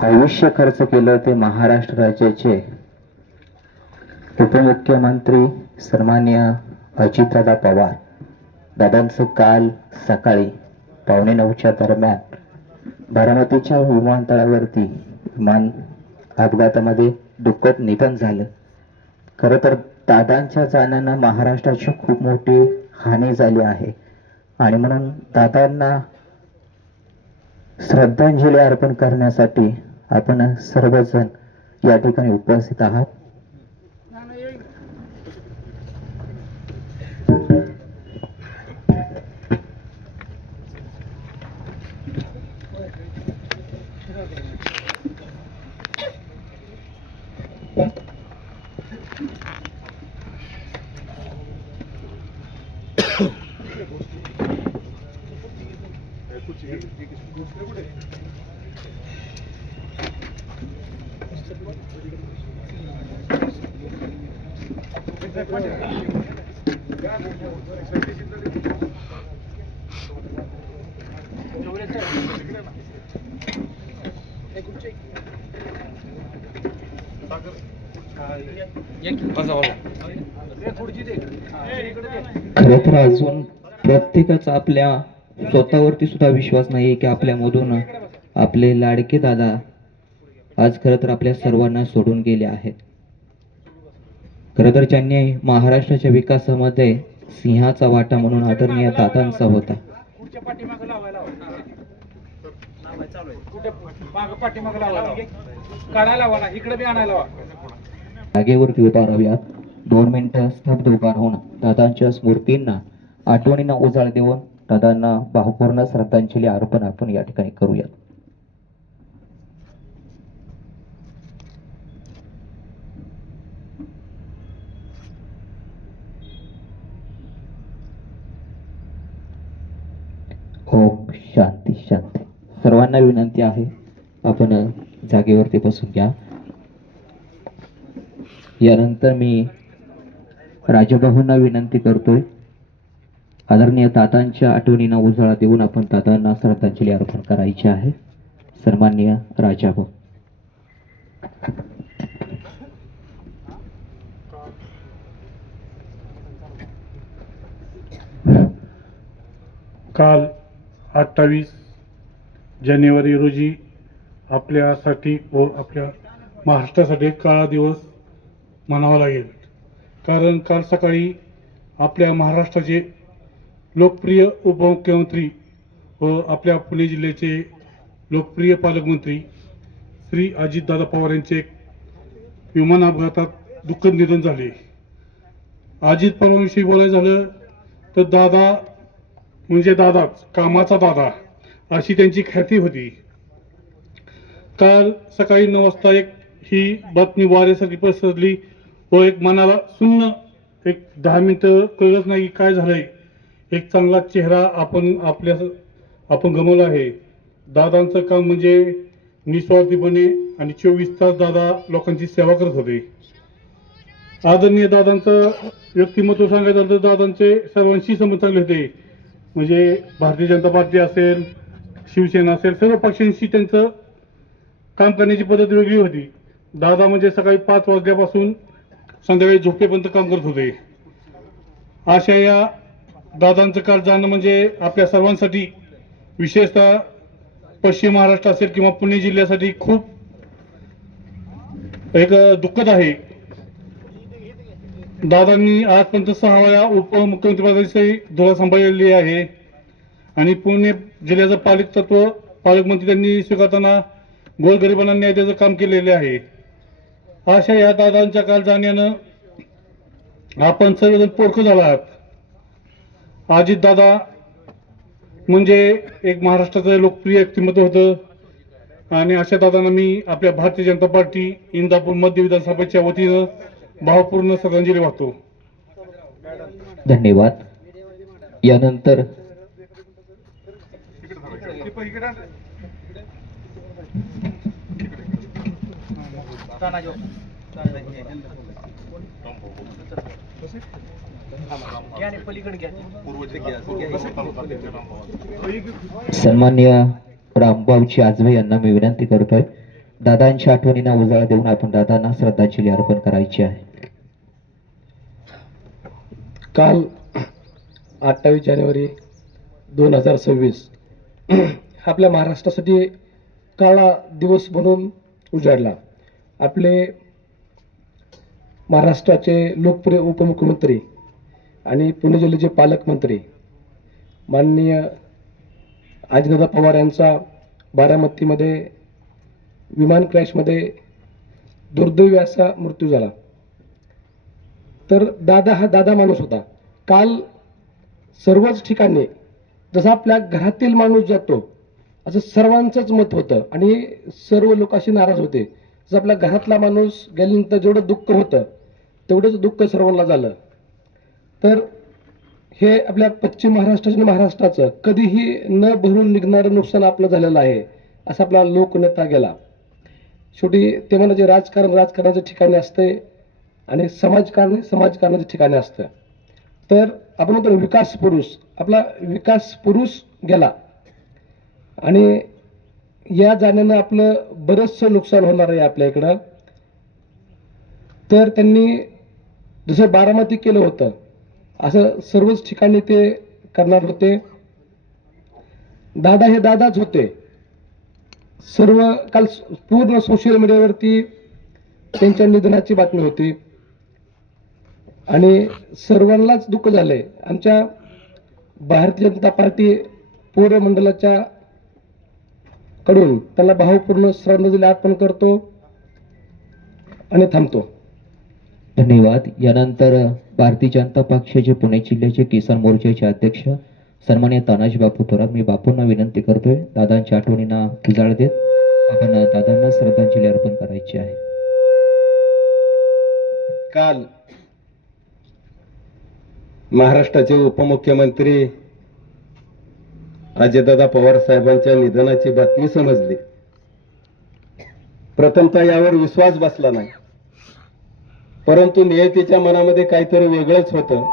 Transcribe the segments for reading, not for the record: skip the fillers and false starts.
आयुष्य खर्च केलं ते महाराष्ट्र राज्याचे उपमुख्यमंत्री सन्माननीय अजितदादा पवार दादांचं काल सकाळी 8:45च्या दरम्यान बारामतीच्या विमानतळावरती विमान अपघातामध्ये दुःखद निधन झालं. खरं तर दादांच्या जाण्यानं महाराष्ट्राची खूप मोठी हानी झाली आहे आणि म्हणून दादांना श्रद्धांजली अर्पण करण्यासाठी आपण सर्वजण या ठिकाणी उपस्थित आहात. खरं तर अजून प्रत्येकाचा आपल्या स्वतःवरती सुद्धा विश्वास नाही की आपल्यामधून आपले लाडके दादा आज खरं तर आपल्या सर्वांना सोडून गेले आहेत. खरं तर त्यांनी महाराष्ट्राच्या विकासामध्ये सिंहाचा वाटा म्हणून आदरणीय दादांचा होता. जागेवरती उभा राहूयात. 2 मिनिटं स्तब्ध उभा राहून दादांच्या स्मृतींना आठवणींना उजाळ देऊन दादांना भावपूर्ण श्रद्धांजली अर्पण आपण या ठिकाणी करूयात. ओम शांती शांती. सर्वांना विनंती आहे आपण जागेवरती बसून घ्या. यानंतर मी राजभाऊंना विनंती करतोय आदरणीय दादांच्या आठवणींना उजाळा देऊन आपण दादांना श्रद्धांजली अर्पण करायची आहे. सन्माननीय राजाभाऊ. काल 28 जानेवारी रोजी आपल्यासाठी व आपल्या महाराष्ट्रासाठी एक काळा दिवस म्हणावा लागेल. कारण काल सकाळी आपल्या महाराष्ट्राचे लोकप्रिय उपमुख्यमंत्री व आपल्या पुणे जिल्ह्याचे लोकप्रिय पालकमंत्री श्री अजितदादा पवार यांचे विमान अपघातात दुःखद निधन झाले. अजित पवारांविषयी बोलायचं झालं तर दादा म्हणजे दादाच, कामाचा दादा अशी त्यांची ख्याती होती. काल सकाळी 9 वाजता ही बातमी वाऱ्यासारखी पसरली व एक मनाला सुन्न 10 मिनिटं कळलंच नाही काय झालंय. एक चांगला चेहरा आपण गमावला आहे. दादांचं काम म्हणजे निस्वार्थीपणे आणि 24 तास दादा लोकांची सेवा करत होते. आदरणीय दादांचं व्यक्तिमत्व सांगायचं झालं तर दादांचे सर्वांशी संबंध चांगले होते. म्हणजे भारतीय जनता पार्टी असेल, शिवसेना असेल, सर्व पक्षांशी त्यांचं काम करण्याची पद्धत वेगळी होती. दादा म्हणजे सकाळी 5 वाजल्यापासून संध्याकाळी झोपेपर्यंत काम करत होते. अशा या दादांचं काल जाणं म्हणजे आपल्या सर्वांसाठी विशेषतः पश्चिम महाराष्ट्र असेल किंवा पुणे जिल्ह्यासाठी खूप एक दुःखद आहे. दादांनी आजपर्यंत 6 वेळा उपमुख्यमंत्रीपदाची धुरा सांभाळलेली आहे आणि पुणे जिल्ह्याचं पालकमंत्री त्यांनी स्वीकारताना गोरगरिबांना न्याय द्यायचं काम केलेले आहे. अशा या दादांच्या काल जाण्यानं आपण सर्वजण पोरखं झाला आहात. अजितदादा म्हणजे एक महाराष्ट्राचं लोकप्रिय व्यक्तिमत्व होतं आणि अशा दादांना मी आपल्या भारतीय जनता पार्टी इंदापूर मध्य विधानसभेच्या वतीनं भावपूर्ण श्रद्धांजली वाहतो. धन्यवाद. यानंतर सन्माननीय रामभाऊजी आजवे यांना मी विनंती करतोय दादांच्या आठवणींना उजाळा देऊन आपण दादांना श्रद्धांजली अर्पण करायची आहे. काल 28 जानेवारी 2026 आपल्या महाराष्ट्रासाठी काळा दिवस म्हणून उजाडला. आपले महाराष्ट्राचे लोकप्रिय उपमुख्यमंत्री आणि पुणे जिल्ह्याचे पालकमंत्री माननीय अजितदादा पवार यांचा बारामतीमध्ये विमान क्रॅशमध्ये दुर्दैवी असा मृत्यू झाला. तर दादा हा दादा माणूस होता. काल सर्वच ठिकाणी जसं आपल्या घरातील माणूस जातो असं सर्वांचंच मत होतं आणि सर्व लोक असे नाराज होते. जसं आपल्या घरातला माणूस गेल्यानंतर जेवढं दुःख होतं तेवढंच दुःख सर्वांना झालं. तर हे आपल्या पश्चिम महाराष्ट्राच्या महाराष्ट्राचं कधीही न भरून निघणारं नुकसान आपलं झालेलं आहे. असा आपला लोकनेता गेला. शेवटी ते म्हणायचे राजकारण राजकारणाच्या ठिकाणी असते आणि समाजकारण समाजकारणाच्या ठिकाणी असतं. तर आपण म्हणतो विकास पुरुष, आपला विकास पुरुष गेला आणि या जाण्यानं आपलं बरंचसं नुकसान होणार आहे आपल्या इकडं. तर त्यांनी जसं बारामती केलं होतं असं सर्वच ठिकाणी ते करणार होते. दादा हे दादाच होते. सर्व काल पूर्ण सोशल मीडियावरती त्यांच्या निधनाची बातमी होती आणि सर्वांनाच दुःख झालंय. आमच्या भारतीय जनता पार्टी पूर्ण मंडळाच्या कडून त्यांना भावपूर्ण श्रद्धांजली अर्पण करतो आणि थांबतो. धन्यवाद. यानंतर भारतीय जनता पक्षाचे पुणे जिल्ह्याचे किसान मोर्चाचे अध्यक्ष सन्माननीय तानाजी बापू थोरात, मी बापूंना विनंती करतोय दादांच्या आठवणींना उजाळा देत आपण दादांना श्रद्धांजली अर्पण करायची आहे. काल महाराष्ट्राचे उपमुख्यमंत्री अजितदादा पवार साहेबांच्या निधनाची बातमी समजली. प्रथमतः यावर विश्वास बसला नाही, परंतु नियतीच्या मनामध्ये काहीतरी वेगळंच होतं.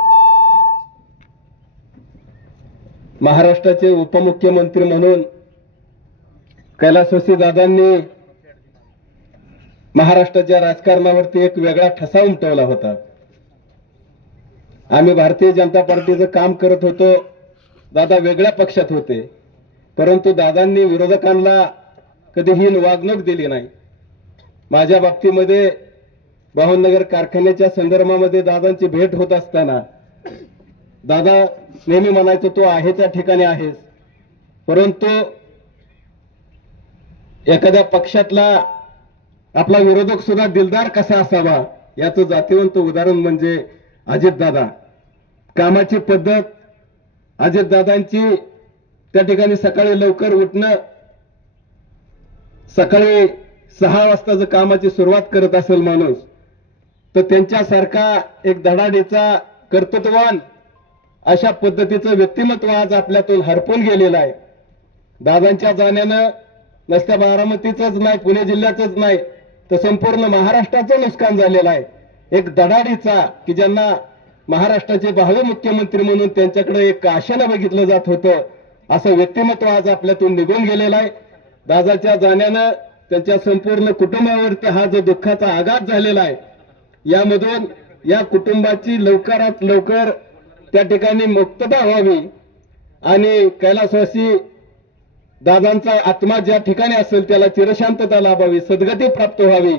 महाराष्ट्राचे उपमुख्यमंत्री म्हणून कैलासवासी दादांनी महाराष्ट्राच्या राजकारणावरती एक वेगळा ठसा उमटवला होता. आम्ही भारतीय जनता पार्टीचं काम करत होतो, दादा वेगळ्या पक्षात होते, परंतु दादांनी विरोधकांना कधी हीन वागणूक दिली नाही. माझ्या बाबतीमध्ये भावनगर कारखान्याच्या संदर्भामध्ये दादांची भेट होत असताना दादा नेहमी म्हणायचो तू आहे त्या ठिकाणी आहेस, परंतु एखाद्या पक्षातला आपला विरोधक सुद्धा दिलदार कसा असावा याचं जातीवंत उदाहरण म्हणजे अजितदादा. कामाची पद्धत अजितदादांची त्या ठिकाणी सकाळी लवकर उठणं, सकाळी 6 वाजताचं कामाची सुरुवात करत असेल माणूस तर त्यांच्यासारखा एक धडाडीचा कर्तृत्ववान अशा पद्धतीचं व्यक्तिमत्व आज आपल्यातून हरपून गेलेलं आहे. दादांच्या जाण्यानं नसत्या बारामतीचंच नाही, पुणे जिल्ह्याचंच नाही तर संपूर्ण महाराष्ट्राचं नुकसान झालेलं आहे. एक धडाडीचा की ज्यांना महाराष्ट्राचे भावी मुख्यमंत्री म्हणून त्यांच्याकडे एक आशेनं बघितलं जात होतं असं व्यक्तिमत्व आज आपल्यातून निघून गेलेलं आहे. दादाच्या जाण्यानं त्यांच्या संपूर्ण कुटुंबावरती हा जो दुःखाचा आघात झालेला आहे, यामधून या कुटुंबाची लवकरात लवकर त्या ठिकाणी मुक्तता व्हावी आणि कैलासवासी दादांचा आत्मा ज्या ठिकाणी असेल त्याला चिरशांतता लाभावी, सद्गती प्राप्त व्हावी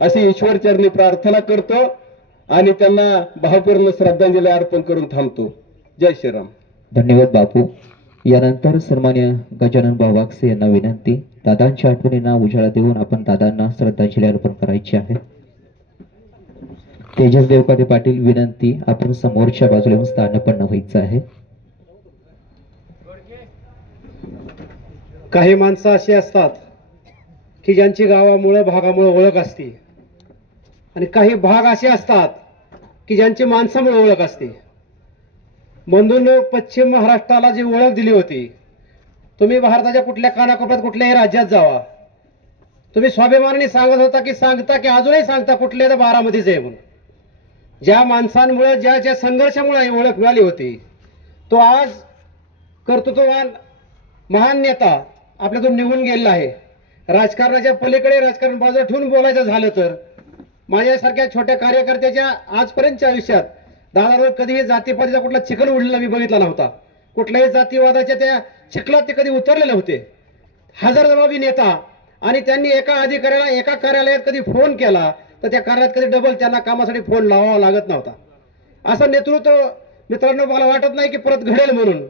अशी ईश्वरचरणी प्रार्थना करतो आणि त्यांना भावपूर्ण श्रद्धांजली अर्पण करून थांबतो. जय श्रीराम. धन्यवाद बापू. यानंतर सन्मान्य गजानन वागसे यांना विनंती, दादांच्या आठवणींना उजाळा देऊन आपण दादांना श्रद्धांजली अर्पण करायची आहे. तेजस देवकाते पाटील विनंती, आपण समोरच्या बाजूला येऊन स्थानपन्न व्हायचं आहे. काही माणसं अशी असतात की ज्यांची गावामुळे भागामुळे ओळख असते आणि काही भाग असे असतात की ज्यांची माणसामुळे ओळख असते. बंधूंनो, पश्चिम महाराष्ट्राला जी ओळख दिली होती, तुम्ही भारताच्या कुठल्या कानाकोपऱ्यात कुठल्याही राज्यात जावा, तुम्ही स्वाभिमानाने सांगत होता की सांगता की अजूनही सांगता कुठल्या तर बारामतीच आहे म्हणून. ज्या माणसांमुळे ज्या संघर्षामुळे ही ओळख मिळाली होती तो आज कर्तृत्ववान महान नेता आपल्यातून निघून गेलेला आहे. राजकारणाच्या पलीकडे राजकारण बाजूला ठेवून बोलायचं झालं तर माझ्यासारख्या छोट्या कार्यकर्त्याच्या आजपर्यंतच्या आयुष्यात दादावर कधीही जातीपातीचा कुठला चिखल उडलेला मी बघितला नव्हता. कुठल्याही जातीवादाच्या त्या चिखलात ते कधी उतरलेले होते. हजरजबाबी नेता आणि त्यांनी एका अधिकाऱ्याला एका कार्यालयात कधी फोन केला तर त्या कार्यालयात कधी डबल त्यांना कामासाठी फोन लावावा लागत नव्हता. असं नेतृत्व मित्रांनो मला वाटत नाही की परत घडेल म्हणून.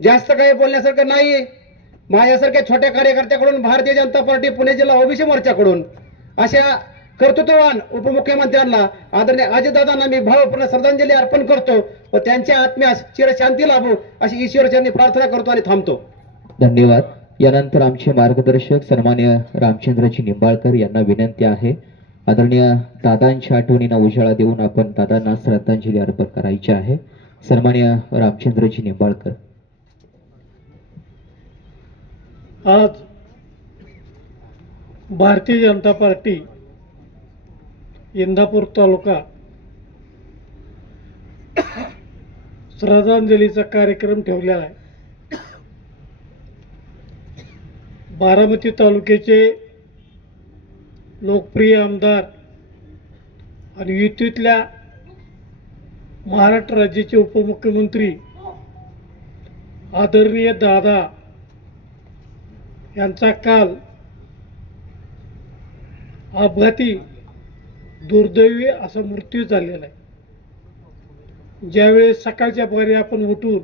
जास्त काही बोलण्यासारखं नाही. माझ्यासारख्या छोट्या कार्यकर्त्याकडून भारतीय जनता पार्टी पुणे जिल्हा ओबीसी मोर्चाकडून अशा कर्तृत्ववान उपमुख्यमंत्र्यांना आदरणीय अजितदादांना मी भावपूर्ण श्रद्धांजली अर्पण करतो व त्यांच्या आत्म्यास चिरशांती लाभो अशी ईश्वरचरणी प्रार्थना करतो आणि थांबतो. धन्यवाद. यानंतर आमचे मार्गदर्शक सन्मान्य रामचंद्रजी निंबाळकर यांना विनंती आहे, आदरणीय दादांच्या आठवणींना उजाळा देऊन आपण दादांना श्रद्धांजली अर्पण करायची आहे. सन्मान्य रामचंद्रजी निंबाळकर. आज भारतीय जनता पार्टी इंदापूर तालुका श्रद्धांजलीचा कार्यक्रम ठेवलेला आहे. बारामती तालुक्याचे लोकप्रिय आमदार आणि युतीतल्या महाराष्ट्र राज्याचे उपमुख्यमंत्री आदरणीय दादा यांचा काल अपघाती दुर्दैवी असा मृत्यू झालेला आहे. ज्यावेळेस सकाळच्या पारी आपण उठून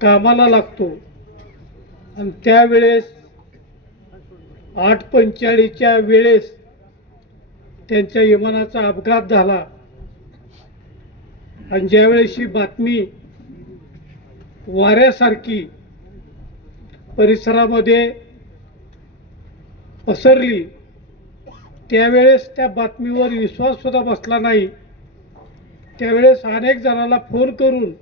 कामाला लागतो आणि त्यावेळेस 8:45च्या वेळेस त्यांच्या विमानाचा अपघात झाला आणि ज्यावेळेस ही बातमी वाऱ्यासारखी परिसरामध्ये पसरली त्यावेळेस त्या बातमीवर विश्वास सुद्धा बसला नाही. त्यावेळेस अनेक जणांना फोन करून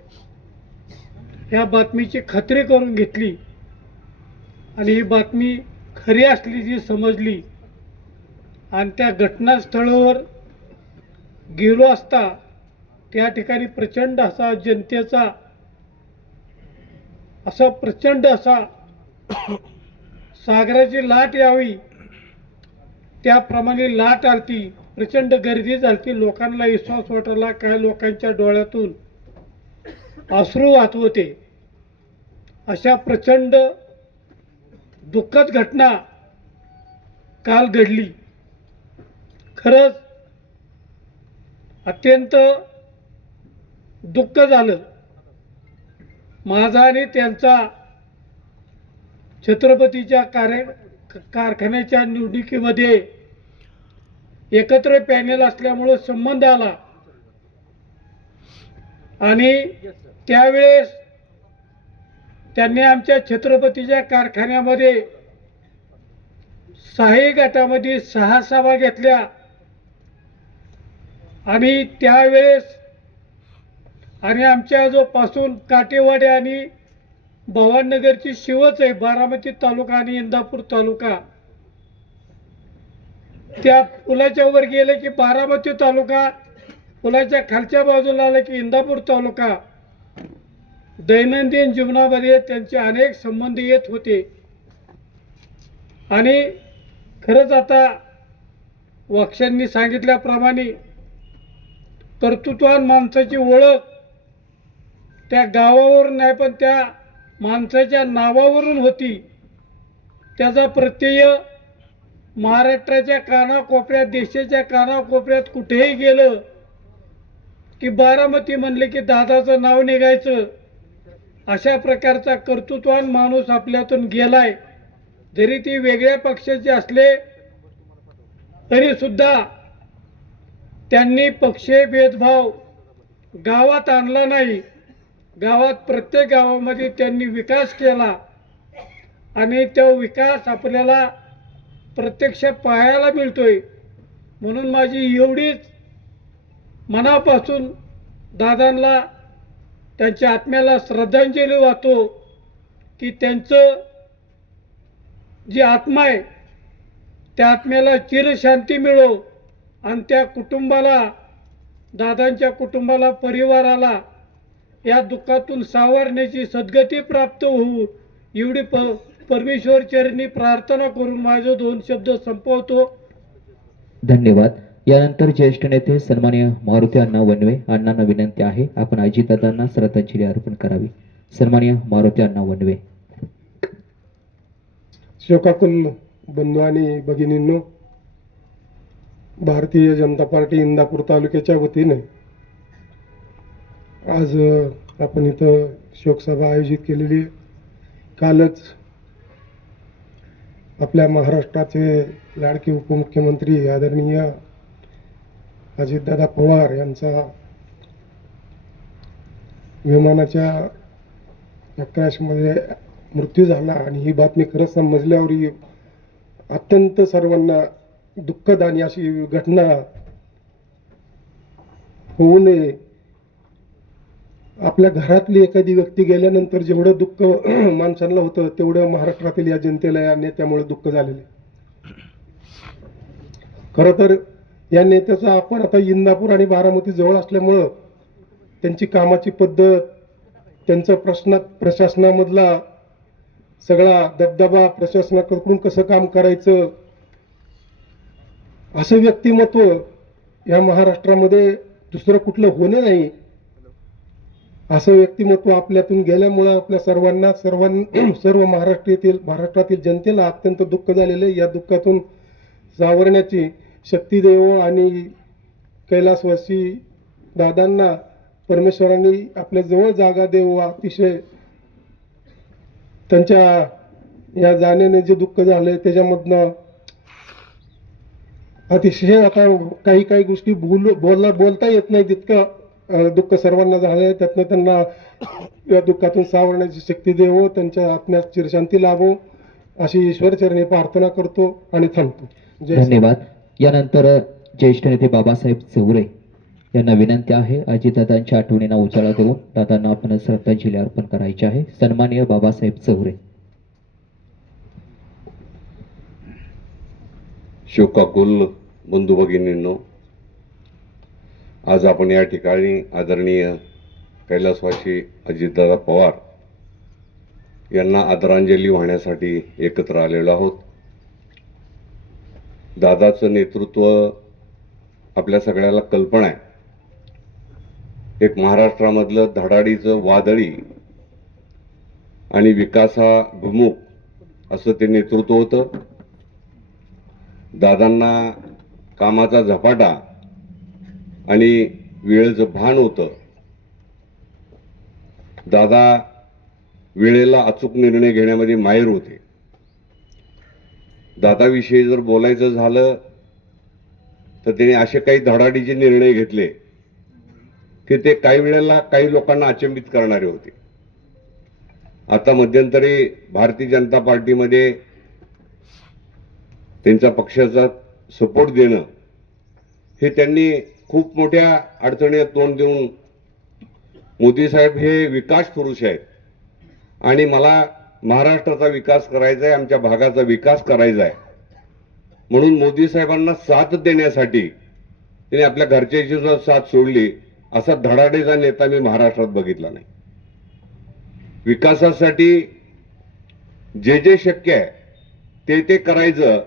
या बातमीची खात्री करून घेतली आणि ही बातमी खरी असल्याची समजली आणि त्या घटनास्थळावर गेलो असता त्या ठिकाणी प्रचंड असा जनतेचा असा प्रचंड असा सागराची लाट यावी त्याप्रमाणे लाट आलती. प्रचंड गर्दी झाली. लोकांना विश्वास वाटला. काय लोकांच्या डोळ्यातून अश्रू वाहत होते. अशा प्रचंड दुःखद घटना काल घडली. खरंच अत्यंत दुःख झालं. माझा आणि त्यांचा छत्रपतीच्या कारखान्याच्या निवडणुकीमध्ये एकत्र पॅनेल असल्यामुळं संबंध आला आणि त्यावेळेस त्यांनी आमच्या छत्रपतीच्या कारखान्यामध्ये 6 गटामध्ये 6 सभा घेतल्या आणि त्यावेळेस आणि आमच्या जो पासून काटेवाडी आणि भवाननगरची शिवच आहे बारामती तालुका आणि इंदापूर तालुका. त्या पुलाच्या वर गेले की बारामती तालुका, पुलाच्या खालच्या बाजूला आलं की इंदापूर तालुका. दैनंदिन जीवनामध्ये त्यांचे अनेक संबंध येत होते आणि खरंच आता वक्ष्यांनी सांगितल्याप्रमाणे कर्तृत्ववान माणसाची ओळख त्या गावावरून नाही पण त्या माणसाच्या नावावरून होती. त्याचा प्रत्यय महाराष्ट्राच्या कानाकोपऱ्यात देशाच्या कानाकोपऱ्यात कुठेही गेलं की बारामती म्हणले की दादाचं नाव निघायचं. अशा प्रकारचा कर्तृत्ववान माणूस आपल्यातून गेलाय. जरी ती वेगळ्या पक्षाचे असले तरी सुद्धा त्यांनी पक्षीय भेदभाव गावात आणला नाही. गावात प्रत्येक गावामध्ये त्यांनी विकास केला आणि तो विकास आपल्याला प्रत्यक्ष पाहायला मिळतोय. म्हणून माझी एवढीच मनापासून दादांना त्यांच्या आत्म्याला श्रद्धांजली वाहतो की त्यांचं जी आत्मा आहे त्या आत्म्याला चिरशांती मिळो आणि त्या कुटुंबाला दादांच्या कुटुंबाला परिवाराला या दुःखातून सावरण्याची सद्गती प्राप्त होऊ एवढी परमेश्वर चरणी प्रार्थना करून माझे 2 शब्द संपवतो. धन्यवाद. यानंतर ज्येष्ठ नेते सन्माननीय मारुती अण्णा वनवे अण्णांना विनंती आहे आपण अजितदादांना श्रद्धांजली अर्पण करावी. सन्माननीय मारुती अण्णा वनवे. शोकाकुल बंधू आणि भगिनींनो, भारतीय जनता पार्टी इंदापूर तालुक्याच्या वतीने आज आपण इथं शोकसभा आयोजित केलेली आहे. कालच आपल्या महाराष्ट्राचे लाडके उपमुख्यमंत्री आदरणीय अजितदादा पवार यांचा विमानाच्या क्रॅशमध्ये मृत्यू झाला आणि ही बातमी खरंच समजल्यावर ही अत्यंत सर्वांना दुःखदायी अशी घटना होऊ नये. आपल्या घरातली एखादी व्यक्ती गेल्यानंतर जेवढं दुःख माणसांना होतं तेवढं महाराष्ट्रातील या जनतेला या नेत्यामुळे दुःख झालेलं आहे. खरं तर या नेत्याचा आपण आता इंदापूर आणि बारामती जवळ असल्यामुळं त्यांची कामाची पद्धत, त्यांचं प्रशासनामधला सगळा दबदबा, प्रशासनाकडून कसं काम करायचं असं व्यक्तिमत्व या महाराष्ट्रामध्ये दुसरं कुठलं होणे नाही. असं व्यक्तिमत्व आपल्यातून गेल्यामुळं आपल्या सर्व महाराष्ट्रातील जनतेला अत्यंत दुःख झालेलं आहे. या दुःखातून सावरण्याची शक्ती देवो आणि कैलासवासी दादांना परमेश्वरांनी आपल्या जवळ जागा देवो. अतिशय त्यांच्या या जाण्याने जे दुःख झालंय त्याच्यामधनं अतिशय आता काही गोष्टी बोलता येत नाही तितकं दुःख सर्वांना झालंय. त्यातनं त्यांना या दुःखातून सावरण्याची शक्ती देवो, त्यांच्या आत्म्यास चिरशांती लाभो अशी ईश्वरचरणी प्रार्थना करतो आणि थांबतो. धन्यवाद. यानंतर ज्येष्ठ नेते बाबासाहेब चौरे यांना विनंती आहे अजितदादांच्या आठवणींना उजाळा देऊन दादांना आपण श्रद्धांजली अर्पण करायची आहे. सन्माननीय बाबासाहेब चौरे. शोकाकुल बंधू भगिनींनो, आज आपण या ठिकाणी आदरणीय कैलासवासी अजितदादा पवार यांना आदरांजली वाहण्यासाठी एकत्र आलेलो आहोत. दादाचं नेतृत्व आपल्या सगळ्याला कल्पना आहे. एक महाराष्ट्रामधलं धडाडीचं वादळी आणि विकासाभिमुख असं ते नेतृत्व होतं. दादांना कामाचा झपाटा आणि वेळेचं भान होतं. दादा वेळेला अचूक निर्णय घेण्यामध्ये माहिर होते. दादाविषयी जर बोलायचं झालं तर त्यांनी असे काही धडाडीचे निर्णय घेतले की ते काही वेळेला काही लोकांना अचंबित करणारे होते. आता मध्यंतरी भारतीय जनता पार्टीमध्ये त्यांच्या पक्षाचा सपोर्ट देणं हे त्यांनी खूप मोठ्या अडचणीत तोंड देऊन, मोदी साहेब हे विकास पुरुष आहेत आणि मला महाराष्ट्राचा विकास करायचा आहे, आमच्या भागाचा विकास करायचा आहे म्हणून मोदी साहेबांना साथ देण्यासाठी त्यांनी आपल्या घरच्याची सुद्धा साथ सोडली. असा धडाडीचा नेता मी महाराष्ट्रात बघितला नाही. विकासासाठी जे जे शक्य आहे ते करायचं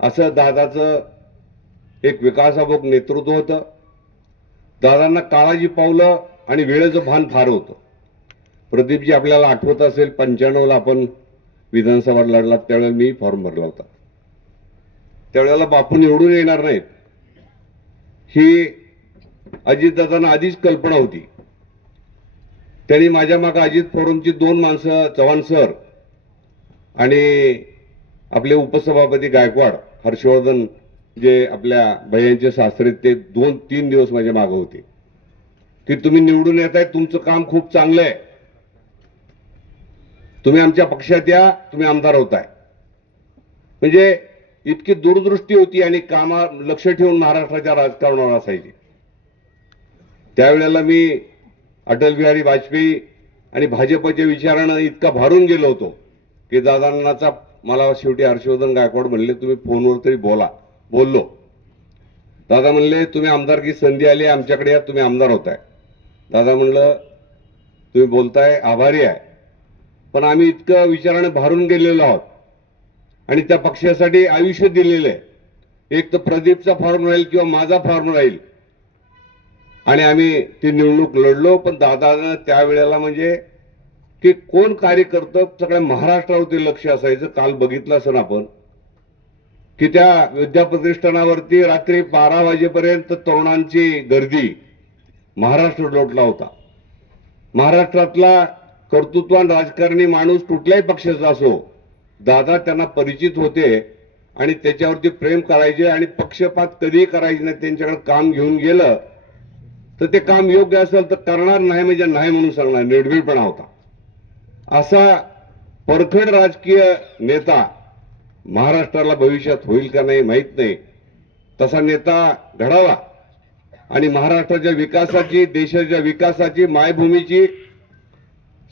असं दादाचं एक विकासाभिमुख नेतृत्व होतं. दादांना काळाची पावलं आणि वेळेचं भान फार होतं. प्रदीपजी आपल्याला आठवत असेल 95ला आपण विधानसभा लढला त्यावेळेला मी फॉर्म भरला होता. त्यावेळेला बापू निवडून येणार नाहीत ही अजितदादांना आधीच कल्पना होती. त्यांनी माझ्या मागे अजित फोरमची 2 माणसं, चव्हाण सर आणि आपले उपसभापती गायकवाड हर्षवर्धन जे आपल्या भैयांचे सासरे, ते 2-3 दिवस माझ्या मागे होते की तुम्ही निवडून येताय, तुमचं काम खूप चांगलं आहे, तुम्ही आमच्या पक्षात या, तुम्ही आमदार होताय. म्हणजे इतकी दूरदृष्टी होती आणि कामा लक्ष ठेवून महाराष्ट्राच्या राजकारणावर असायची. त्यावेळेला मी अटल बिहारी वाजपेयी आणि भाजपच्या विचारानं इतका भारून गेलो होतो की दादांनाचा मला शेवटी हर्षवर्धन गायकवाड म्हणले तुम्ही फोनवर तरी बोललो. दादा म्हणले तुम्ही आमदारकी संधी आली आमच्याकडे या, तुम्ही आमदार होताय. दादा म्हणलं तुम्ही बोलताय आभारी आहे पण आम्ही इतकं विचाराने भारून गेलेलो आहोत आणि त्या पक्षासाठी आयुष्य दिलेलं आहे. एक तर प्रदीपचा फॉर्म राहील किंवा माझा फॉर्म राहील आणि आम्ही ती निवडणूक लढलो. पण दादानं त्यावेळेला म्हणजे की कोण कार्य करतं सगळ्या महाराष्ट्रावरती लक्ष असायचं. काल बघितलं असेल आपण की त्या विद्याप्रतिष्ठानावरती रात्री 12 वाजेपर्यंत तरुणांची गर्दी महाराष्ट्र लोटला होता. महाराष्ट्रातला कर्तृत्वान राजकारणी माणूस कुठल्याही पक्षाचा असो, दादा त्यांना परिचित होते आणि त्याच्यावरती प्रेम करायचे आणि पक्षपात कधीही करायचे नाही. त्यांच्याकडे काम घेऊन गेलं तर ते काम योग्य असेल तर करणार, नाही म्हणजे नाही म्हणून सांगणार, निर्भीडपणा होता. असा परखड राजकीय नेता महाराष्ट्राला भविष्यात होईल का नाही माहीत नाही. तसा नेता घडावा आणि महाराष्ट्राच्या विकासाची, देशाच्या विकासाची, मायभूमीची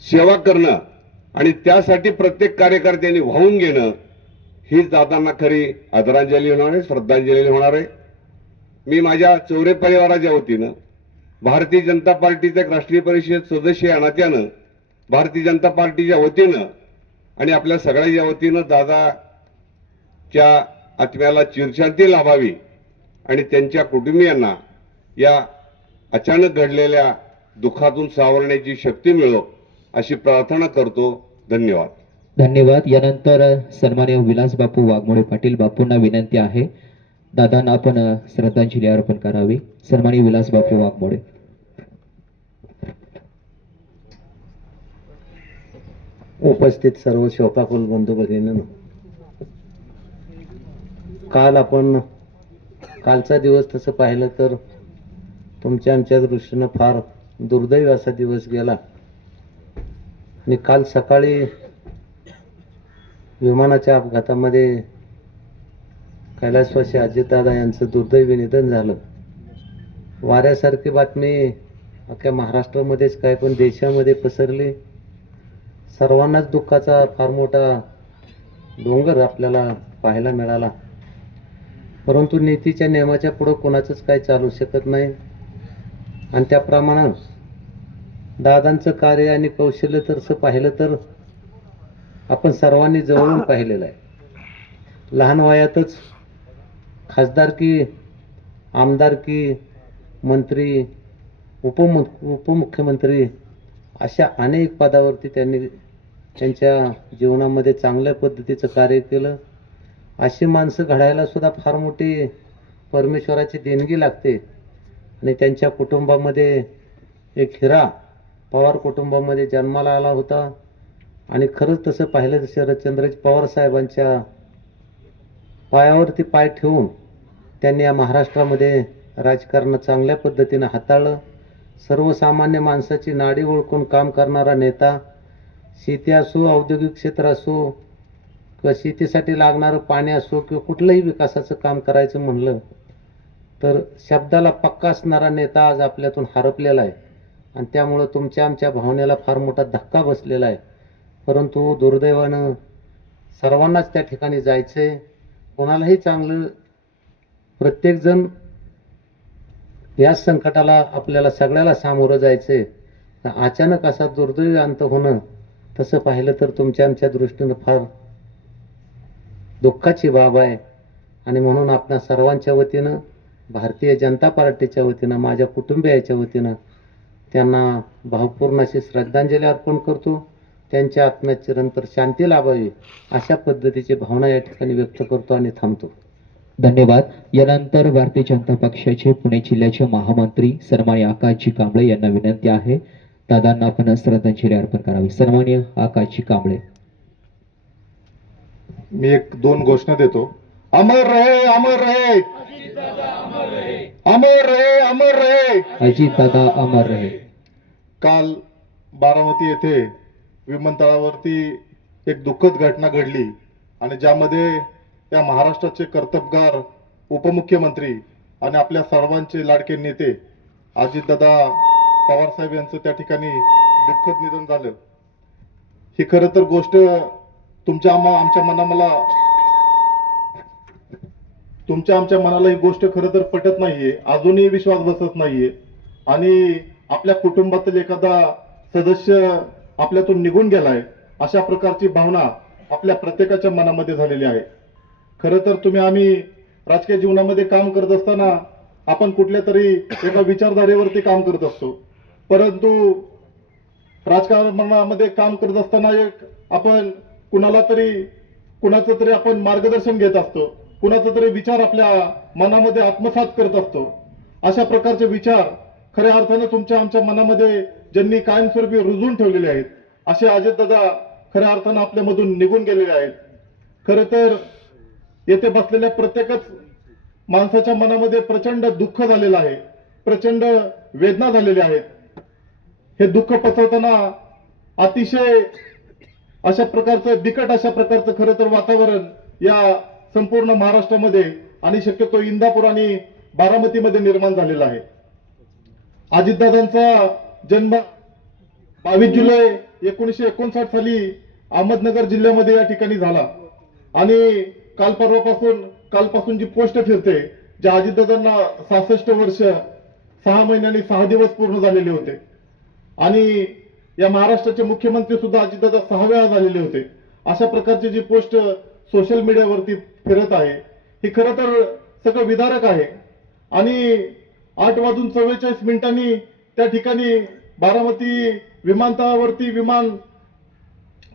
सेवा करणं आणि त्यासाठी प्रत्येक कार्यकर्त्यांनी वाहून घेणं हीच दादांना खरी आदरांजली होणार आहे, श्रद्धांजली होणार आहे. मी माझ्या चौरे परिवाराच्या वतीनं, भारतीय जनता पार्टीचा एक राष्ट्रीय परिषद सदस्य या नात्यानं, भारतीय जनता पार्टीच्या वतीनं आणि आपल्या सगळ्याच्या वतीनं दादाच्या आत्म्याला चिरशांती लाभावी आणि त्यांच्या कुटुंबियांना या अचानक घडलेल्या दुःखातून सावरण्याची शक्ती मिळो अशी प्रार्थना करतो. धन्यवाद. धन्यवाद. यानंतर सन्माननीय विलास बापू वाघमोडे पाटील बापूंना विनंती आहे दादांना आपण श्रद्धांजली अर्पण करावी. सन्माननीय विलास बापू वाघमोडे. उपस्थित सर्व शोकाकुल बंधू भगिनींनो, कालचा दिवस तसं पाहिलं तर तुमच्या आमच्या दृष्टीनं फार दुर्दैवी असा दिवस गेला. आणि काल सकाळी विमानाच्या अपघातामध्ये कैलासवासी अजितदादा यांचं दुर्दैवी निधन झालं. वाऱ्यासारखी बातमी अख्ख्या महाराष्ट्रामध्येच काय पण देशामध्ये पसरली. सर्वांनाच दुःखाचा फार मोठा डोंगर आपल्याला पाहायला मिळाला. परंतु नीतीच्या नियमाच्या पुढं कोणाचंच काय चालू शकत नाही आणि त्याप्रमाणे दादांचं कार्य आणि कौशल्य तसं पाहिलं तर आपण सर्वांनी जवळून पाहिलेलं आहे. लहान वयातच खासदारकी, आमदारकी, मंत्री, उपमुख्यमंत्री अशा अनेक पदावरती त्यांनी त्यांच्या जीवनामध्ये चांगल्या पद्धतीचं कार्य केलं. अशी माणसं घडायला सुद्धा फार मोठी परमेश्वराची देणगी लागते आणि त्यांच्या कुटुंबामध्ये एक हिरा पवार कुटुंबामध्ये जन्माला आला होता. आणि खरंच तसं पाहिलं तर शरदचंद्रजी पवार साहेबांच्या पायावरती पाय ठेवून त्यांनी या महाराष्ट्रामध्ये राजकारण चांगल्या पद्धतीनं हाताळलं. सर्वसामान्य माणसाची नाडी ओळखून काम करणारा नेता, शेती असो, औद्योगिक क्षेत्र असो, किंवा शेतीसाठी लागणारं पाणी असो किंवा कुठलंही विकासाचं काम करायचं म्हणलं तर शब्दाला पक्का असणारा नेता आज आपल्यातून हरपलेला आहे. आणि त्यामुळं तुमच्या आमच्या भावनेला फार मोठा धक्का बसलेला आहे. परंतु दुर्दैवानं सर्वांनाच त्या ठिकाणी जायचंय. कोणालाही चांगलं, प्रत्येकजण या संकटाला आपल्याला सगळ्याला सामोरं जायचंय. अचानक असा दुर्दैवी अंत होणं तसं पाहिलं तर तुमच्या आमच्या दृष्टीनं फार दुःखाची बाब आहे. आणि म्हणून आपल्या सर्वांच्या वतीनं, भारतीय जनता पार्टीच्या वतीनं, माझ्या कुटुंबियाच्या वतीनं त्यांना भावपूर्ण अशी श्रद्धांजली अर्पण करतो. त्यांच्या आत्म्यात चिरंतर शांती लाभावी अशा पद्धतीची भावना या ठिकाणी व्यक्त करतो आणि थांबतो. धन्यवाद. यानंतर भारतीय जनता पक्षाचे पुणे जिल्ह्याचे महामंत्री सन्माननीय आकाशजी कांबळे यांना विनंती आहे दादांना आपण श्रद्धांजली अर्पण करावी. सन्माननीय आकाशजी कांबळे. मी एक दोन घोषणा देतो. अमर रहे, अमर रहे, अमर रहे, अमर रहे. अजित दादा अमर रहे. काल बारामती येथे विमानतळावरती एक दुःखद घटना घडली आणि ज्यामध्ये या महाराष्ट्राचे कर्तबगार उपमुख्यमंत्री आणि आपल्या सर्वांचे लाडके नेते अजितदादा पवार साहेब यांचं त्या ठिकाणी दुःखद निधन झालं. ही खरं तर गोष्ट तुमच्या आमच्या मनाला ही गोष्ट खरं तर पटत नाहीये, अजूनही विश्वास बसत नाहीये. आणि आपल्या कुटुंबातील एखादा सदस्य आपल्यातून निघून गेलाय अशा प्रकारची भावना आपल्या प्रत्येकाच्या मनामध्ये झालेली आहे. खरं तर आम्ही राजकीय जीवनामध्ये काम करत असताना आपण कुठल्या तरी एका विचारधारेवरती काम करत असतो, परंतु राजकारणामध्ये काम करत असताना आपण कुणाचं तरी आपण मार्गदर्शन घेत असतो, कुणाचा तरी विचार आपल्या मनामध्ये आत्मसात करत असतो. अशा प्रकारचे विचार खऱ्या अर्थानं तुमच्या आमच्या मनामध्ये ज्यांनी कायमस्वरूपी रुजवून ठेवलेले आहेत असे अजितदादा खऱ्या अर्थानं आपल्यामधून निघून गेलेले आहेत. खरं तर येथे बसलेल्या प्रत्येकच माणसाच्या मनामध्ये प्रचंड दुःख झालेलं आहे, प्रचंड वेदना झालेल्या आहेत. हे दुःख पचवताना अतिशय बिकट अशा प्रकारचं खरं तर वातावरण या संपूर्ण महाराष्ट्रामध्ये आणि शक्यतो इंदापूर आणि बारामतीमध्ये निर्माण झालेला आहे. अजितदादांचा जन्म 22 जुलै 1959 साली अहमदनगर जिल्ह्यामध्ये या ठिकाणी झाला आणि कालपासून जी पोस्ट फिरते, ज्या अजितदादांना 66 वर्ष 6 महिन्यांनी 6 दिवस पूर्ण झालेले होते आणि या महाराष्ट्राचे मुख्यमंत्री सुद्धा अजितदादा 6 वेळा झालेले होते. अशा प्रकारची जी पोस्ट सोशल मीडियावरती फिरत आहे ही खरं तर सगळं विदारक आहे. आणि 8:44 त्या ठिकाणी बारामती विमानतळावरती विमान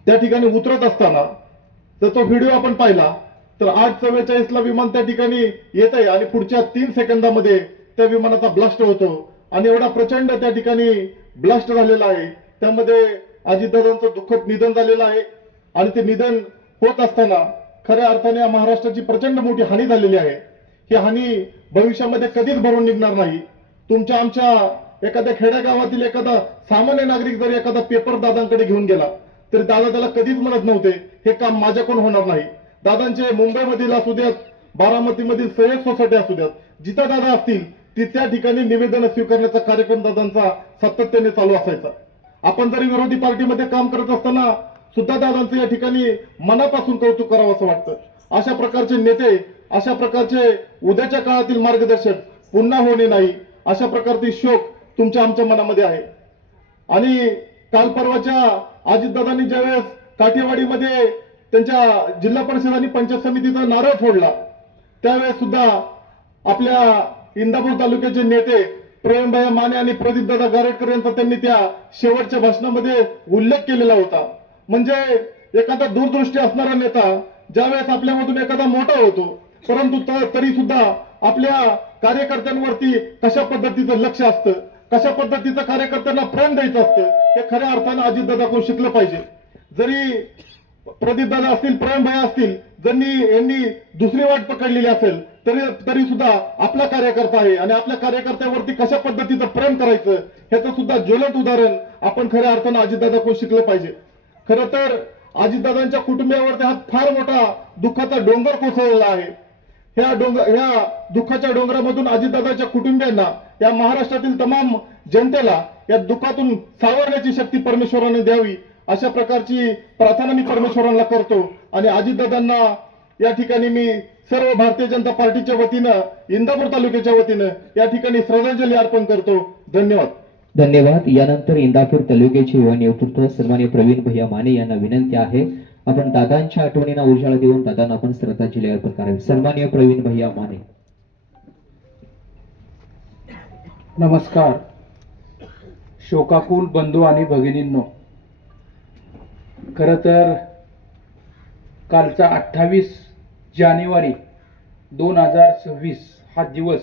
त्या ठिकाणी उतरत असताना जर तो व्हिडिओ आपण पाहिला तर 8:44 विमान त्या ठिकाणी येत आहे आणि पुढच्या 3 सेकंदामध्ये त्या विमानाचा ब्लास्ट होतो आणि एवढा प्रचंड त्या ठिकाणी ब्लास्ट झालेला आहे. त्यामध्ये अजितदादांचं दुःखद निधन झालेलं आहे आणि ते निधन होत असताना खऱ्या अर्थाने या महाराष्ट्राची प्रचंड मोठी हानी झालेली आहे. ही हानी भविष्यामध्ये कधीच भरून निघणार नाही. तुमच्या आमच्या एखाद्या खेड्यागावातील एखादा सामान्य नागरिक जर एखादा पेपर दादांकडे घेऊन गेला तरी दादा त्याला कधीच म्हणत नव्हते हे काम माझ्याकडून होणार नाही. दादांचे मुंबईमधील असू द्यात, बारामतीमधील सह्याद्री सोसायटी असू द्यात, जिथं दादा असतील त्या ठिकाणी निवेदन स्वीकारण्याचा कार्यक्रम दादांचा सातत्याने चालू असायचा. आपण जरी विरोधी पार्टीमध्ये काम करत असताना सुद्धा दादांचं या ठिकाणी मनापासून कौतुक करावं असं वाटतं. अशा प्रकारचे नेते, अशा प्रकारचे उद्याच्या काळातील मार्गदर्शक पुन्हा होणे नाही अशा प्रकारचे शोक तुमच्या आमच्या मनामध्ये आहे. आणि काल परवाच्या अजितदादांनी ज्यावेळेस काठेवाडीमध्ये त्यांच्या जिल्हा परिषद आणि पंचायत समितीचा नारळ फोडला त्यावेळेस सुद्धा आपल्या इंदापूर तालुक्याचे नेते प्रेमभाई माने आणि प्रदीपदादा गारेटकर यांचा त्यांनी त्या शेवटच्या भाषणामध्ये उल्लेख केलेला होता. म्हणजे एखादा दूरदृष्टी असणारा नेता ज्यावेळेस आपल्यामधून एखादा मोठा होतो परंतु तरी सुद्धा आपल्या कार्यकर्त्यांवरती कशा पद्धतीचं लक्ष असतं, कशा पद्धतीचं कार्यकर्त्यांना प्रेम द्यायचं असतं हे खऱ्या अर्थानं अजितदादाकडून शिकलं पाहिजे. जरी प्रदीपदादा असतील, प्रेमभाई असतील, यांनी दुसरी वाट पकडलेली असेल तरी सुद्धा आपला कार्यकर्ता आहे आणि आपल्या कार्यकर्त्यावरती कशा पद्धतीचं प्रेम करायचं ह्याचं सुद्धा ज्वलंत उदाहरण आपण खऱ्या अर्थानं अजितदादाकडून शिकलं पाहिजे. खरं तर अजितदादांच्या कुटुंबियावरती हा फार मोठा दुःखाचा डोंगर कोसळलेला आहे. ह्या दुःखाच्या डोंगरामधून अजितदादाच्या कुटुंबियांना, या महाराष्ट्रातील तमाम जनतेला या दुःखातून सावरण्याची शक्ती परमेश्वराने द्यावी अशा प्रकारची प्रार्थना मी परमेश्वरांना करतो. आणि अजितदादांना या ठिकाणी मी सर्व भारतीय जनता पार्टीच्या वतीनं, इंदापूर तालुक्याच्या वतीनं या ठिकाणी श्रद्धांजली अर्पण करतो. धन्यवाद. धन्यवाद. यानंतर इंदापूर तालुक्याचे युवा नेतृत्व सन्माननीय प्रवीण भैया माने यांना विनंती आहे आपण दादांच्या आठवणींना उजाळा देऊन दादांना आपण श्रद्धांजली अर्पण करावी. सन्माननीय प्रवीण भैया माने. नमस्कार. शोकाकुल बंधू आणि भगिनींनो, खरं तर कालचा 28 जानेवारी 2026 हा दिवस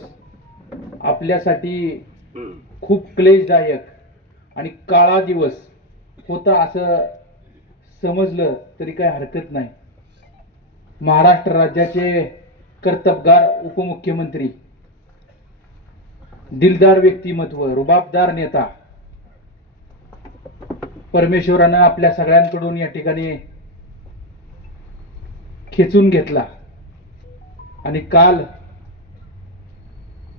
आपल्यासाठी खूप क्लेशदायक आणि काळा दिवस होता असं समजलं तरी काही हरकत नाही. महाराष्ट्र राज्याचे कर्तबगार उपमुख्यमंत्री, दिलदार व्यक्तिमत्व, रुबाबदार नेता परमेश्वरानं आपल्या सगळ्यांकडून या ठिकाणी खेचून घेतला आणि काल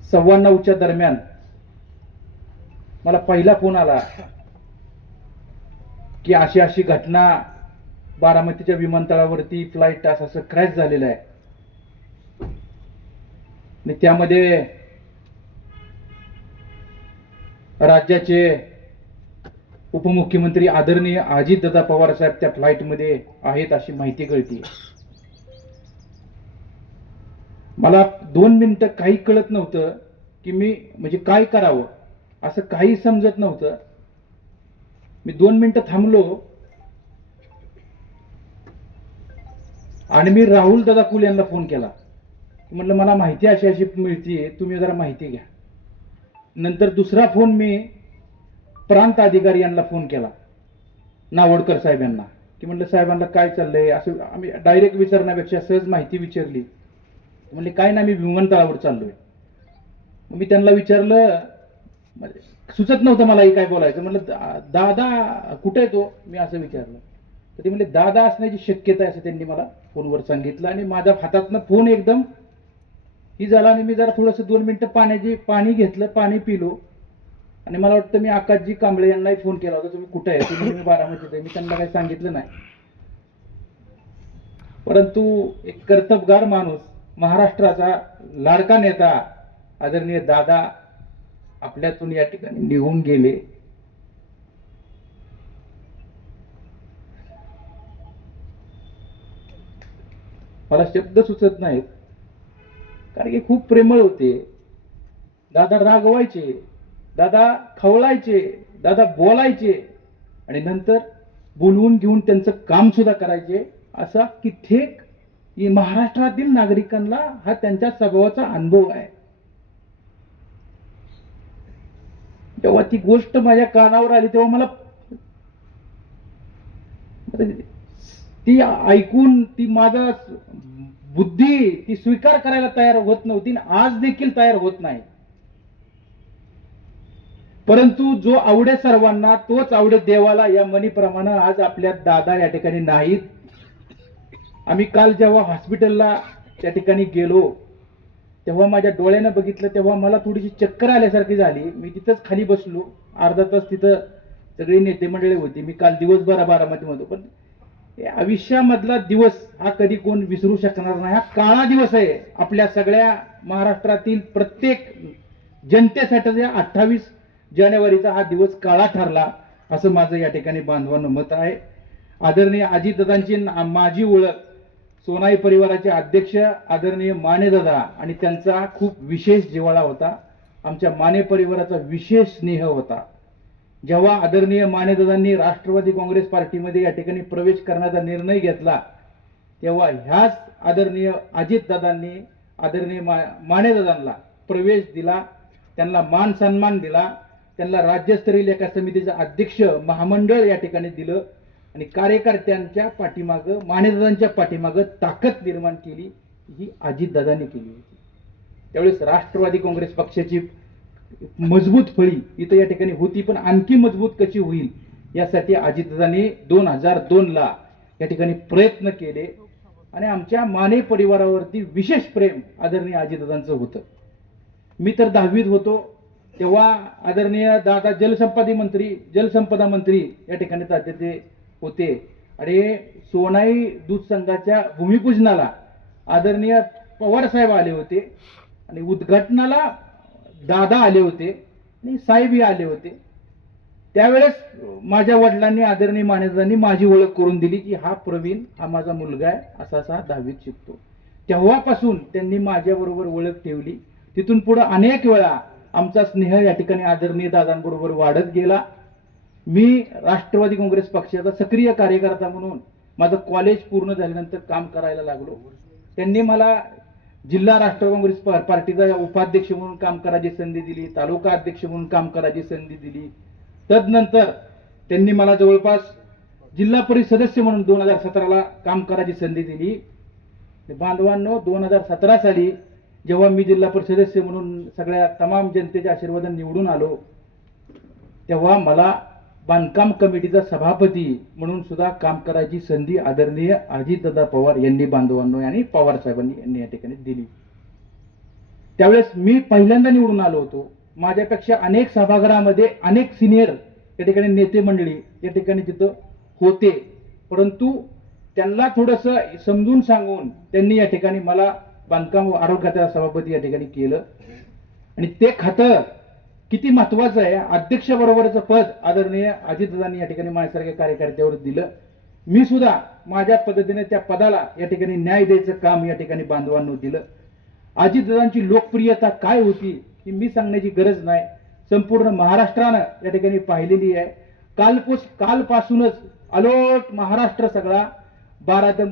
9:15 दरम्यान मला पहिला फोन आला की अशी घटना बारामतीच्या विमानतळावरती फ्लाईट असं क्रॅश झालेलं आहे आणि त्यामध्ये राज्याचे उपमुख्यमंत्री आदरणीय अजितदादा पवार साहेब त्या फ्लाईटमध्ये आहेत अशी माहिती कळते. मला 2 मिनिटं काही कळत नव्हतं की मी म्हणजे काय करावं, असं काही समजत नव्हतं. मी 2 मिनिटं थांबलो आणि मी राहुल दादा कुल यांना फोन केला. म्हटलं मला माहिती अशी अशी मिळतीये, तुम्ही जरा माहिती घ्या. नंतर दुसरा फोन मी प्रांत अधिकारी यांना फोन केला, नावडकर साहेब यांना, की म्हटलं साहेबांना काय चाललंय, असं आम्ही डायरेक्ट विचारण्यापेक्षा सहज माहिती विचारली. म्हणले काय ना, मी विमानतळावर चाललोय. मी त्यांना विचारलं, म्हणजे सुचत नव्हतं मलाही काय बोलायचं. म्हटलं दादा कुठे आहे तो, मी असं विचारलं. तर ते म्हणले दादा असण्याची शक्यता आहे असं त्यांनी मला फोनवर सांगितलं. आणि माझ्या हातातनं फोन एकदम ही झाला आणि मी जरा थोडंसं 2 मिनिटं पाणी घेतलं, पाणी पिलो. आणि मला वाटतं मी आकाशजी कांबळे यांनाही फोन केला होता, तुम्ही कुठे आहे. तुम्ही मी बारामतीत आहे. मी त्यांना काही सांगितलं नाही. परंतु एक कर्तबगार माणूस, महाराष्ट्राचा लाडका नेता आदरणीय दादा आपल्यातून या ठिकाणी निघून गेले. मला शब्द सुचत नाहीत, कारण की खूप प्रेमळ होते दादा. रागवायचे दादा, खवळायचे दादा, बोलायचे आणि नंतर बोलवून घेऊन त्यांचं काम सुद्धा करायचे. असा कित्येक महाराष्ट्रातील नागरिकांना हा त्यांच्या स्वभावाचा अनुभव आहे. जेव्हा ती गोष्ट माझ्या कानावर आली तेव्हा मला ती ऐकून ती माझा बुद्धी ती स्वीकार करायला तयार होत नव्हती, आज देखील तयार होत नाही. परंतु जो आवडे सर्वांना तोच आवडे देवाला, या म्हणीप्रमाणे आज आपल्या दादा या ठिकाणी नाहीत. आम्ही काल जेव्हा हॉस्पिटलला त्या ठिकाणी गेलो तेव्हा माझ्या डोळ्यानं बघितलं, तेव्हा मला थोडीशी चक्कर आल्यासारखी झाली. मी तिथंच खाली बसलो, अर्धा तास तिथं सगळी नेते मंडळी होती. मी काल दिवसभर बारामतीमध्ये, पण आयुष्यामधला दिवस हा कधी कोण विसरू शकणार नाही. हा काळा दिवस आहे आपल्या सगळ्या महाराष्ट्रातील प्रत्येक जनतेसाठी. 28 जानेवारीचा हा दिवस काळा ठरला असं माझं या ठिकाणी बांधवांना मत आहे. आदरणीय अजितदादांची माझी ओळख सोनाई परिवाराचे अध्यक्ष आदरणीय मानेदादा आणि त्यांचा खूप विशेष जिव्हाळा होता. आमच्या माने परिवाराचा विशेष स्नेह होता. जेव्हा आदरणीय मानेदादांनी राष्ट्रवादी काँग्रेस पार्टीमध्ये या ठिकाणी प्रवेश करण्याचा निर्णय घेतला तेव्हा ह्याच आदरणीय अजितदादांनी आदरणीय मानेदादांना प्रवेश दिला, त्यांना मान सन्मान दिला, त्यांना राज्यस्तरीय एका समितीचं अध्यक्ष महामंडळ या ठिकाणी दिलं आणि कार्यकर्त्यांच्या पाठीमागं, मानेदादांच्या पाठीमागं ताकद निर्माण केली ही अजितदादांनी केली होती. त्यावेळेस राष्ट्रवादी काँग्रेस पक्षाची मजबूत फळी इथं या ठिकाणी होती, पण आणखी मजबूत कशी होईल यासाठी अजितदादांनी 2002ला या ठिकाणी प्रयत्न केले आणि आमच्या माने परिवारावरती विशेष प्रेम आदरणीय अजितदादांचं होतं. मी तर 10वीत होतो तेव्हा आदरणीय दादा जलसंपदा मंत्री या ठिकाणी ते होते आणि सोनाई दूध संघाच्या भूमिपूजनाला आदरणीय पवार साहेब आले होते आणि उद्घाटनाला दादा आले होते आणि साहेबही आले होते. त्यावेळेस माझ्या वडिलांनी आदरणीय मानेदादांनी माझी ओळख करून दिली की हा प्रवीण, हा माझा मुलगा आहे, असा 10वीत शिकतो. तेव्हापासून त्यांनी माझ्याबरोबर ओळख ठेवली. तिथून पुढे अनेक वेळा आमचा स्नेह या ठिकाणी आदरणीय दादांबरोबर वाढत गेला. मी राष्ट्रवादी काँग्रेस पक्षाचा सक्रिय कार्यकर्ता म्हणून माझं कॉलेज पूर्ण झाल्यानंतर काम करायला लागलो. त्यांनी मला जिल्हा राष्ट्रवादी काँग्रेस पार्टीचा उपाध्यक्ष म्हणून काम करायची संधी दिली, तालुका अध्यक्ष म्हणून काम करायची संधी दिली. तदनंतर त्यांनी मला जवळपास जिल्हा परिषद सदस्य म्हणून 2017ला काम करायची संधी दिली. बांधवांनो, 2017 साली जेव्हा मी जिल्हा परिषद सदस्य म्हणून सगळ्या तमाम जनतेच्या आशीर्वादाने निवडून आलो तेव्हा मला बांधकाम कमिटीचा सभापती म्हणून सुद्धा काम करायची संधी आदरणीय अजितदादा पवार यांनी बांधवांनो आणि पवार साहेबांनी या ठिकाणी दिली. त्यावेळेस मी पहिल्यांदा निवडून आलो होतो. माझ्यापेक्षा अनेक सभागृहामध्ये अनेक सिनियर या ठिकाणी नेते मंडळी या ठिकाणी तिथं होते, परंतु त्यांना थोडंसं समजून सांगून त्यांनी या ठिकाणी मला बांधकाम आरोग्य खात्याचा सभापती या ठिकाणी केलं आणि ते खातं किती महत्वाचं आहे. अध्यक्षाबरोबरचं पद आदरणीय अजितदादांनी या ठिकाणी माझ्यासारख्या कार्यकर्त्यावर दिलं. मी सुद्धा माझ्या पद्धतीने त्या पदाला या ठिकाणी न्याय द्यायचं काम या ठिकाणी बांधवांनो दिलं. अजितदादांची लोकप्रियता काय होती ही मी सांगण्याची गरज नाही, संपूर्ण महाराष्ट्रानं या ठिकाणी पाहिलेली आहे. कालपासूनच अलोट महाराष्ट्र सगळा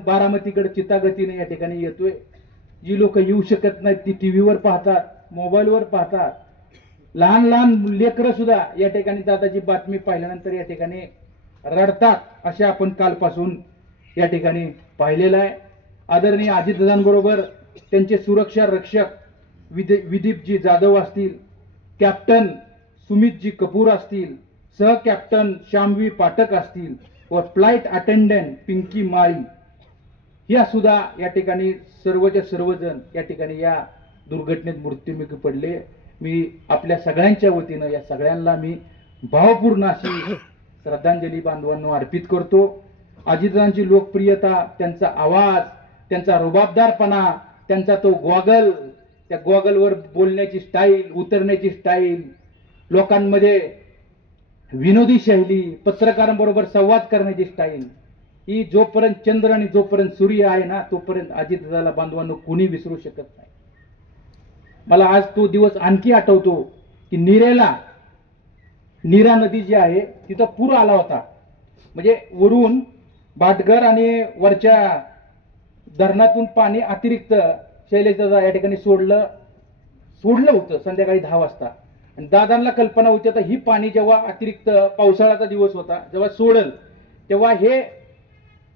बारामतीकडे चितागतीने या ठिकाणी येतोय. जी लोक येऊ शकत नाहीत ती टीव्हीवर पाहतात, मोबाईलवर पाहतात. लहान लहान लेकरं सुद्धा या ठिकाणी दादाची बातमी पाहिल्यानंतर या ठिकाणी रडतात, असे आपण कालपासून या ठिकाणी पाहिलेलं आहे. आदरणीय अजितदादांबरोबर त्यांचे सुरक्षा रक्षक विदीपजी जाधव असतील, कॅप्टन सुमितजी कपूर असतील, सह कॅप्टन श्यामवी पाठक असतील व फ्लाईट अटेंडंट पिंकी माळी या सुद्धा या ठिकाणी सर्वच्या सर्वजण या ठिकाणी या दुर्घटनेत मृत्युमुखी पडले. मी आपल्या सगळ्यांच्या वतीनं या सगळ्यांना मी भावपूर्ण अशी श्रद्धांजली बांधवांनो अर्पित करतो. अजितदादांची लोकप्रियता, त्यांचा आवाज, त्यांचा रुबाबदारपणा, त्यांचा तो गॉगल, त्या गॉगलवर बोलण्याची स्टाईल, उतरण्याची स्टाईल, लोकांमध्ये विनोदी शैली, पत्रकारांबरोबर संवाद करण्याची स्टाईल, ही जोपर्यंत चंद्र आणि जोपर्यंत सूर्य आहे ना तोपर्यंत अजितदादाला बांधवांनो कोणी विसरू शकत नाही. मला आज तो दिवस आणखी आठवतो की नीरा नदी जी आहे तिथं पूर आला होता. म्हणजे वरून भाटघर आणि वरच्या धरणातून पाणी अतिरिक्त शैलेशदादा या ठिकाणी सोडलं होतं संध्याकाळी 10 वाजता. आणि दादांना कल्पना होती आता ही पाणी जेव्हा अतिरिक्त पावसाळ्याचा दिवस होता जेव्हा सोडल तेव्हा हे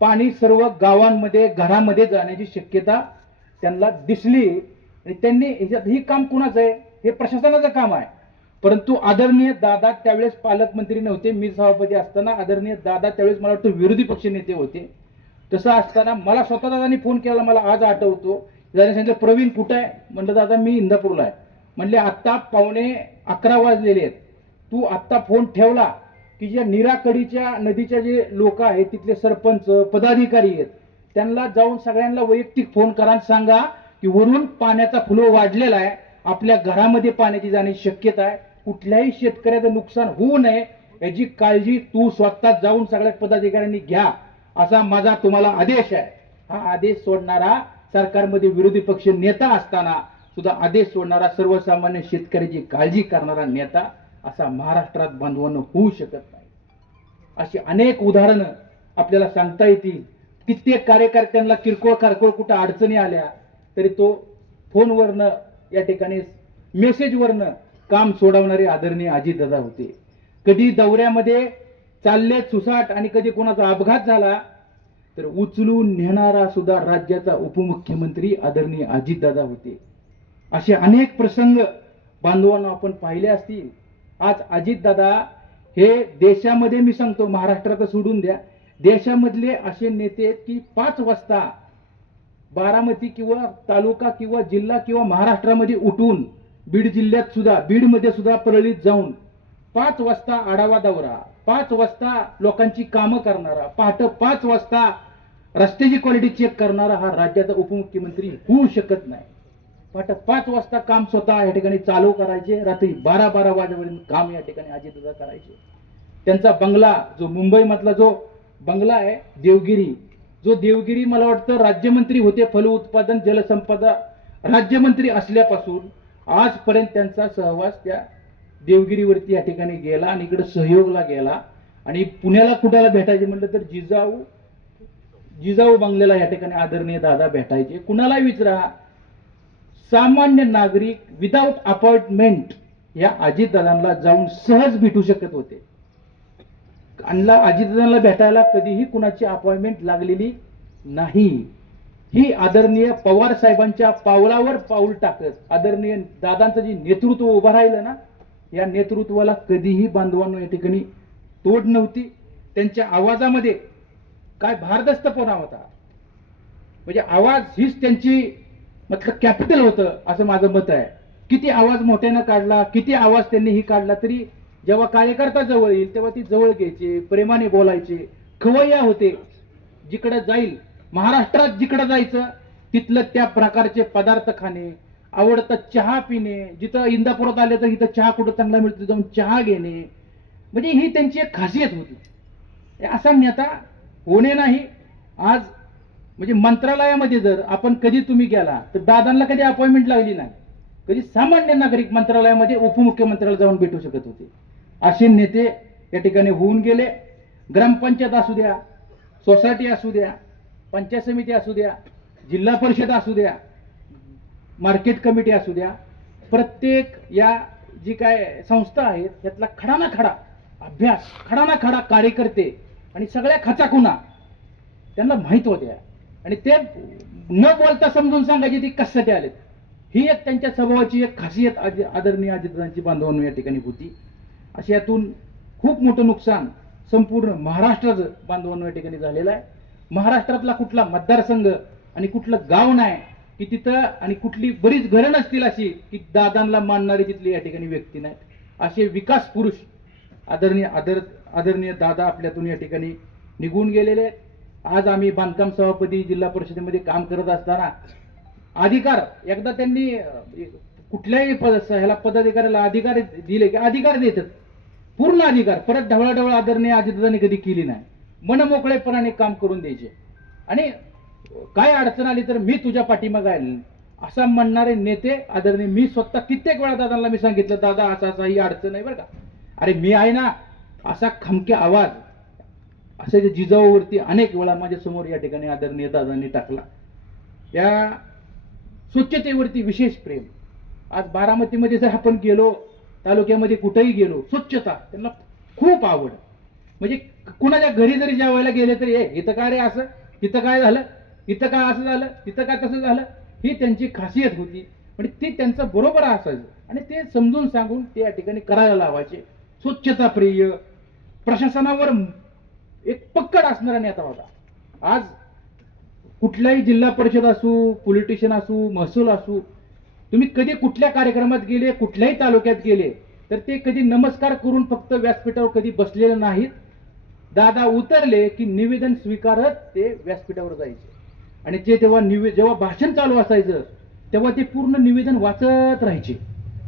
पाणी सर्व गावांमध्ये घरामध्ये जाण्याची शक्यता त्यांना दिसली. आणि त्यांनी ही काम कुणाचं आहे, हे प्रशासनाचं काम आहे. परंतु आदरणीय दादा त्यावेळेस पालकमंत्री नव्हते, मी सभापती असताना आदरणीय दादा त्यावेळेस मला वाटतं विरोधी पक्ष नेते होते. तसं असताना मला स्वतः दादांनी फोन केला, मला आज आठवतो. दादाने सांगितलं प्रवीण कुठं आहे, म्हणलं दादा मी इंदापूरला आहे. म्हणले आत्ता 11:15 वाजलेले आहेत, तू आत्ता फोन ठेवला की ज्या नीराकडीच्या नदीच्या जे लोक आहेत तिथले सरपंच पदाधिकारी आहेत त्यांना जाऊन सगळ्यांना वैयक्तिक फोन करा आणि सांगा की वरून पाण्याचा फ्लो वाढलेला आहे, आपल्या घरामध्ये पाण्याची जाण्याची शक्यता आहे, कुठल्याही शेतकऱ्याचं नुकसान होऊ नये याची काळजी तू स्वतः जाऊन सगळ्या पदाधिकाऱ्यांनी घ्या, असा माझा तुम्हाला आदेश आहे. हा आदेश सोडणारा सरकारमध्ये विरोधी पक्ष नेता असताना सुद्धा आदेश सोडणारा सर्वसामान्य शेतकऱ्याची काळजी करणारा नेता असा महाराष्ट्रात बांधवांनो होऊ शकत नाही. अशी अनेक उदाहरणं आपल्याला सांगता येतील. कित्येक कार्यकर्त्यांना किरकोळ कारकोळ कुठं अडचणी आल्या तरी तो फोनवरनं या ठिकाणी मेसेजवरनं काम सोडवणारे आदरणीय अजितदादा होते. कधी दौऱ्यामध्ये चालले सुसाट आणि कधी कोणाचा अपघात झाला तर उचलून नेणारा सुद्धा राज्याचा उपमुख्यमंत्री आदरणीय अजितदादा होते. असे अनेक प्रसंग बांधवांना आपण पाहिले असतील. आज अजितदादा हे देशामध्ये, मी सांगतो महाराष्ट्रात सोडून द्या, देशामधले असे नेते आहेत की 5 वाजता बारामती किंवा तालुका किंवा जिल्हा किंवा महाराष्ट्रामध्ये उठून बीड जिल्ह्यात सुद्धा, बीडमध्ये सुद्धा परळीत जाऊन 5 वाजता आढावा दौरा, 5 वाजता लोकांची कामं करणारा, पहाटे 5 वाजता रस्त्याची क्वालिटी चेक करणारा हा राज्याचा उपमुख्यमंत्री होऊ शकत नाही. पहाटे 5 वाजता काम स्वतः या ठिकाणी चालू करायचे, रात्री 12-12 वाजेपर्यंत काम या ठिकाणी अजितदादा करायचे. त्यांचा बंगला, जो मुंबईमधला जो बंगला आहे देवगिरी, जो देवगिरी मला वाटतं राज्यमंत्री होते फलोत्पादन जलसंपदा राज्यमंत्री असल्यापासून आजपर्यंत त्यांचा सहवास त्या देवगिरीवरती या ठिकाणी गेला आणि इकडे सहयोगला गेला. आणि पुण्याला कुठाला भेटायचे म्हटलं तर जिजाऊ बंगल्याला या ठिकाणी आदरणीय दादा भेटायचे. कुणाला विचारा, सामान्य नागरिक विदाऊट अपॉइंटमेंट या अजितदादांना जाऊन सहज भेटू शकत होते. अजितदादांना भेटायला कधीही कुणाची अपॉइंटमेंट लागलेली नाही. ही आदरणीय पवार साहेबांच्या पावलावर पाऊल टाकत आदरणीय दादांचं जे नेतृत्व उभं राहिलं ना, या नेतृत्वाला कधीही बांधवांनो या ठिकाणी तोड नव्हती. त्यांच्या आवाजामध्ये काय भारदस्तपणा होता. म्हणजे आवाज हीच त्यांची मतलब कॅपिटल होतं असं माझं मत आहे. किती आवाज मोठ्यानं काढला, किती आवाज त्यांनी ही काढला तरी जेव्हा कार्यकर्ता जवळ येईल तेव्हा ती जवळ घ्यायचे, प्रेमाने बोलायचे, खवय्या होते. जिकडे जाईल, महाराष्ट्रात जिकडे जायचं तिथलं त्या प्रकारचे पदार्थ खाणे, आवडतं चहा पिणे, जिथं इंदापुरात आले तर इथं चहा कुठं चांगला मिळतो तिथं जाऊन चहा घेणे, म्हणजे ही त्यांची एक खासियत होती. असा नेता होणे नाही. आज म्हणजे मंत्रालयामध्ये जर आपण कधी तुम्ही गेला तर दादांना कधी अपॉइंटमेंट लागली नाही. कधी सामान्य नागरिक मंत्रालयामध्ये उपमुख्यमंत्र्याला जाऊन भेटू शकत होते. असे नेते या ठिकाणी होऊन गेले. ग्रामपंचायत असू द्या, सोसायटी असू द्या, पंचायत समिती असू द्या, जिल्हा परिषद असू द्या, मार्केट कमिटी असू द्या, प्रत्येक या जी काय संस्था आहेत त्यातला खडा ना खडा अभ्यास, खडा ना खडा कार्यकर्ते आणि सगळ्या खचाखुणा त्यांना माहित होत्या आणि ते न बोलता समजून सांगायचे ते कशासाठी आलेत. ही एक त्यांच्या स्वभावाची एक खासियत आदरणीय अजितदादांची बांधवांनो या ठिकाणी होती. अशा यातून खूप मोठं नुकसान संपूर्ण महाराष्ट्राचं बांधवांनो या ठिकाणी झालेलं आहे. महाराष्ट्रातला कुठला मतदारसंघ आणि कुठलं गाव नाही की तिथं आणि कुठली बरीच घरं नसतील अशी की दादांना मानणारी तिथली या ठिकाणी व्यक्ती नाही. असे विकास पुरुष आदरणीय दादा आपल्यातून या ठिकाणी निघून गेलेले आहेत. आज आम्ही बांधकाम सभापती जिल्हा परिषदेमध्ये काम करत असताना अधिकार एकदा त्यांनी कुठल्याही ह्याला पदाधिकाऱ्याला अधिकार दिले की अधिकार देतात, पूर्ण अधिकार. परत ढवळाढवळ आदरणीय अजितदादांनी कधी केली नाही. मनमोकळेपणाने काम करून द्यायचे आणि काय अडचण आली तर मी तुझ्या पाठीमागे आहे असा म्हणणारे नेते आदरणीय. मी स्वतः कित्येक वेळा दादांना मी सांगितलं, दादा असा असा ही अडचण आहे बरं का, अरे मी आहे ना, असा खमक्या आवाज असे जिजाऊवरती अनेक वेळा माझ्या समोर या ठिकाणी आदरणीय दादांनी टाकला. त्या स्वच्छतेवरती विशेष प्रेम. आज बारामतीमध्ये जर आपण गेलो, तालुक्यामध्ये कुठेही गेलो, स्वच्छता त्यांना खूप आवड. म्हणजे कुणाच्या घरी जरी जेवायला गेले तरी इथं काय रे असं, तिथं काय झालं, इथं काय असं झालं, तिथं काय तसं झालं, ही त्यांची खासियत होती. म्हणजे ते त्यांचं बरोबर असायचं आणि ते समजून सांगून ते या ठिकाणी करायला लावायचे. स्वच्छता प्रिय, प्रशासनावर एक पक्कड असणारा नेता होता. आज कुठल्याही जिल्हा परिषद असू, पॉलिटिशियन असू, महसूल असू, तुम्ही कधी कुठल्या कार्यक्रमात गेले, कुठल्याही तालुक्यात गेले तर ते कधी नमस्कार करून फक्त व्यासपीठावर कधी बसलेले नाहीत. दादा उतरले की निवेदन स्वीकारत ते व्यासपीठावर जायचे आणि ते तेव्हा जेव्हा भाषण चालू असायचं तेव्हा ते पूर्ण निवेदन वाचत राहायचे